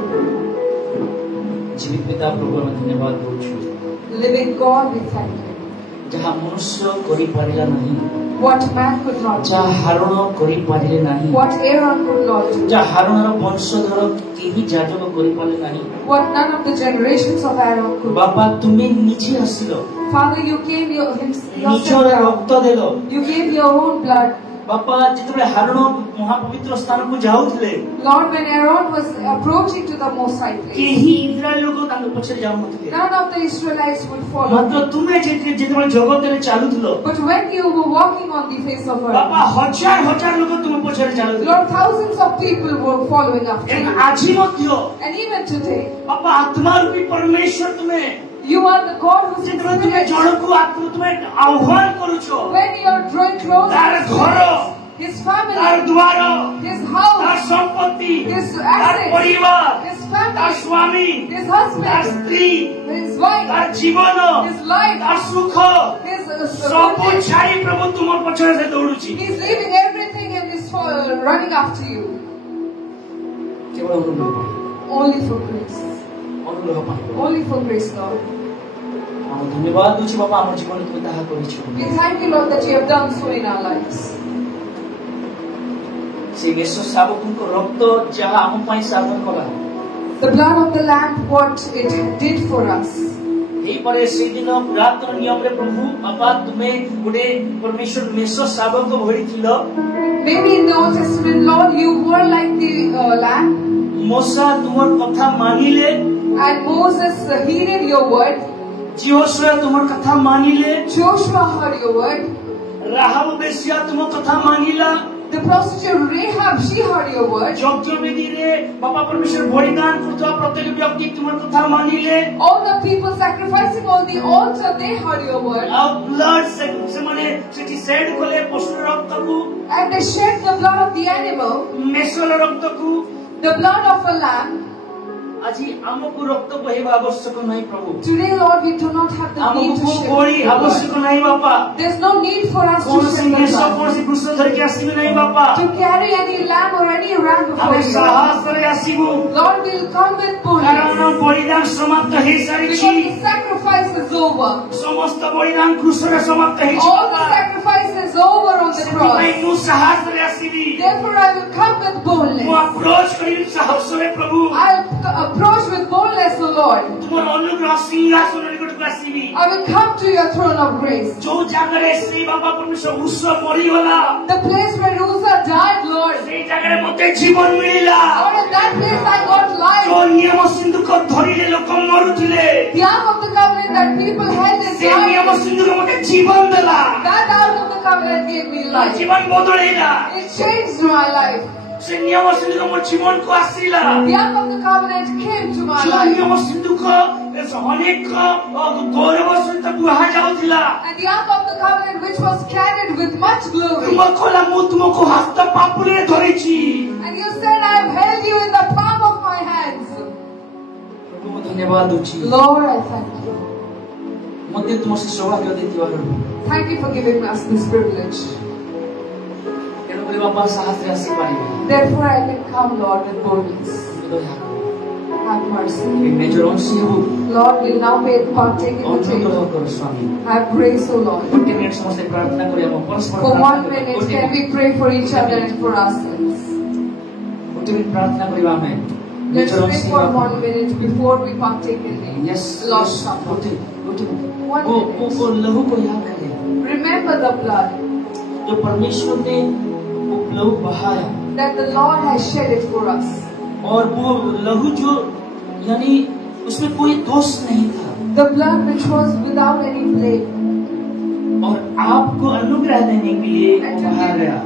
जीवित पिता प्रभु में धन्यवाद दो छु. Living God, we thank you. जहाँ मनुष्य करी पारिला नहीं. What man could not do. जहाँ हारून करी पारिले नहीं. What Aaron could not do. जहाँ हारूनर वंशधर केही जाजक करी पारिले नहीं. What none of the generations of Aaron could. बापा तुम्हें नीचे आसिलो. Father, you gave yourself. निजर रक्त देलो. You gave your own blood. बापा जितने हारून महापवित्र स्थान को जाउथले. Lord, when Aaron was approaching to the Most High place, केही इस्राएल लोग तांको पछरे जाउथले. None of the Israelites would follow. मात्र तुम्हें जितने जगत रे चालुथलो. But when you were walking on the face of earth, बापा हजार लोग तुम्हें पछरे चालुथले. Lord, thousands of people were following after you. आजी मध्य. And even today, बापा आत्मा रूपी परमेश्वर तुम्हें. You are the God who sits जितने तुम्हें जड़ को आत्मा तुम्हें आह्वान करूछो. When you are drawing close, तार घरो. His family, तार द्वारो. His house, तार संपत्ति. His तार assets, परिवार. His family, तार स्वामी. His husband, तार स्त्री. His wife, तार जीवन. His life, तार सुख. His सब छाई प्रभु तुम पछरे से दौड़ुची. He's leaving everything and is running after you. केवल अनुग्रह. Only for grace. अनुग्रह पाइबो. Only for grace, Lord. धन्यवाद दूची बाबा हमर जीवन तुम ताहा करिछु. We thank you, Lord, that you have done so in our lives. से येशू साबुको रक्त जहा हम पई साधन कला. The blood of the Lamb, what it did for us. एई परे से दिन पुरातन नियम रे प्रभु बाबा तुम्हें गुडे परमेश्वर मेसो साबक भरी थिलो. Maybe in the Old Testament, Lord, you were like the lamb. मोसा तुमर कथा मानिले. And Moses heeded your word. Joshua तुमर कथा मानिले. Joshua heard your word. राहाब बेसिया तुमर कथा मानिला. The prostitute Rahab, she heard your word. যজ্ঞ বেদী রে বাবা পরমেশ্বর বলিদান করতে প্রত্যেক ব্যক্তি তোমার কথা মানিলে. All the people sacrificing on the altar, they heard your word. আর ব্লাড সে মানে সেটি সেড কলে পশুর রক্তকু. And they shed the blood of the animal, মেসল রক্তকু. the blood of a lamb. আজি ଆମକୁ ରକ୍ତ ବହିବା ଆବଶ୍ୟକ ନାହିଁ ପ୍ରଭୁ। Today, Lord, we do not have the need to ଆମକୁ shed ବଳି blood. ଆବଶ୍ୟକ ନାହିଁ ବାପା। There's no need for us to କୌଣସି shed the ମେଷ blood, କୌଣସି ବୃଷ ଧରିକି ଆସିବି ନାହିଁ ବାପା। to carry any lamb or any ram before ଆମେ you. ସାହସରେ ଆସିବୁ Lord, we'll come with କାରଣ boldness ବଳିଦାନ ସମାପ୍ତ because ହେଇସାରିଛି। the sacrifice is over. ସମସ୍ତ ବଳିଦାନ କ୍ରୁଶରେ ସମାପ୍ତ ହେଇଛି All the ବାପା। sacrifice is over on the ସେଥିପାଇଁ cross. ମୁଁ ସାହସରେ ଆସିବି। Therefore, I will come with ମୁଁ boldness. ଆପ୍ରୋଚ କରିବି ସାହସରେ ପ୍ରଭୁ। I'll approach with boldness, O Lord. ତୁମର ଅନୁଗ୍ରହ ସିଂହାସନ ନିକଟକୁ ଆସିବି। I will come to your throne of grace. ଯୋଉ ଜାଗାରେ ସେଇ ବାବା ପରମେଶ୍ୱର ଉଷ ମରିଗଲା The place where Uzzah died, Lord. ସେଇ ଜାଗାରେ ମତେ ଜୀବନ ମିଳିଲା। Lord, in that place I got life. ଯୋଉ ନିୟମ ସିନ୍ଧୁକ ଧରିଲେ ଲୋକ ମରୁଥିଲେ The ark of the covenant that people held in ସେ ନିୟମ life, ସିନ୍ଧୁକ ମତେ ଜୀବନ ଦେଲା। that ark of the covenant gave me ମୋ life. Jeevan ବଦଳେଇଲା। It changed my life. ସେ ନିୟମ ସିନ୍ଧୁକ ମୋ ଜୀବନକୁ ଆସିଲା। The ark of the covenant came to my ଯୋଉ life. ନିୟମ ସିନ୍ଧୁକ ଅନେକ ଗୌରବ ସହିତ ବୁହାଯାଉଥିଲା And the ark of the covenant which was carried with much glory. ତୁମ କହିଲା ମୁଁ ତୁମକୁ ହସ୍ତ ପାପୁଲିରେ ଧରିଛି। And you said, I have held you in the palm of my hands. ପ୍ରଭୁ ମୁଁ ଧନ୍ୟବାଦ ଦଉଛି Lord, I thank you. ମତେ ତୁମ ସେ ସୌଭାଗ୍ୟ ଦେଇଥିବାରୁ। Thank you for giving us this privilege. ତେଣୁକରି ବାପା ସାହସରେ ଆସିପାରିବି। Therefore, I can come, Lord, with boldness. Have mercy. ନିଜର ଅଂଶୀ ହେବୁ। Lord, we'll now partake in the ଅନୁଗ୍ରହ table. କର ସ୍ୱାମୀ। Have grace, O Lord. ଗୋଟେ ମିନିଟ୍ ସମସ୍ତେ ପ୍ରାର୍ଥନା କରି ଆମ ପରସ୍ପର For ପ୍ରାର୍ଥନା 1 କରିବା। minute, ଗୋଟେ can we pray for each other and for ourselves? Minute ପ୍ରାର୍ଥନା କରିବା ଆମେ। Let's ନିଜର pray ଅଂଶୀ for ହେବାକୁ। 1 minute before we partake in Yes, the Lord's yes. Supper. ଗୋଟେ One वो minute. लहू को याद करें Remember the blood जो परमेश्वर ने वो लहू बहाया that the Lord has shed it for us. और वो लहू जो यानी उसमें कोई दोष नहीं था The blood which was without any blame. और आपको अनुग्रह देने के लिए वो बहाया गया।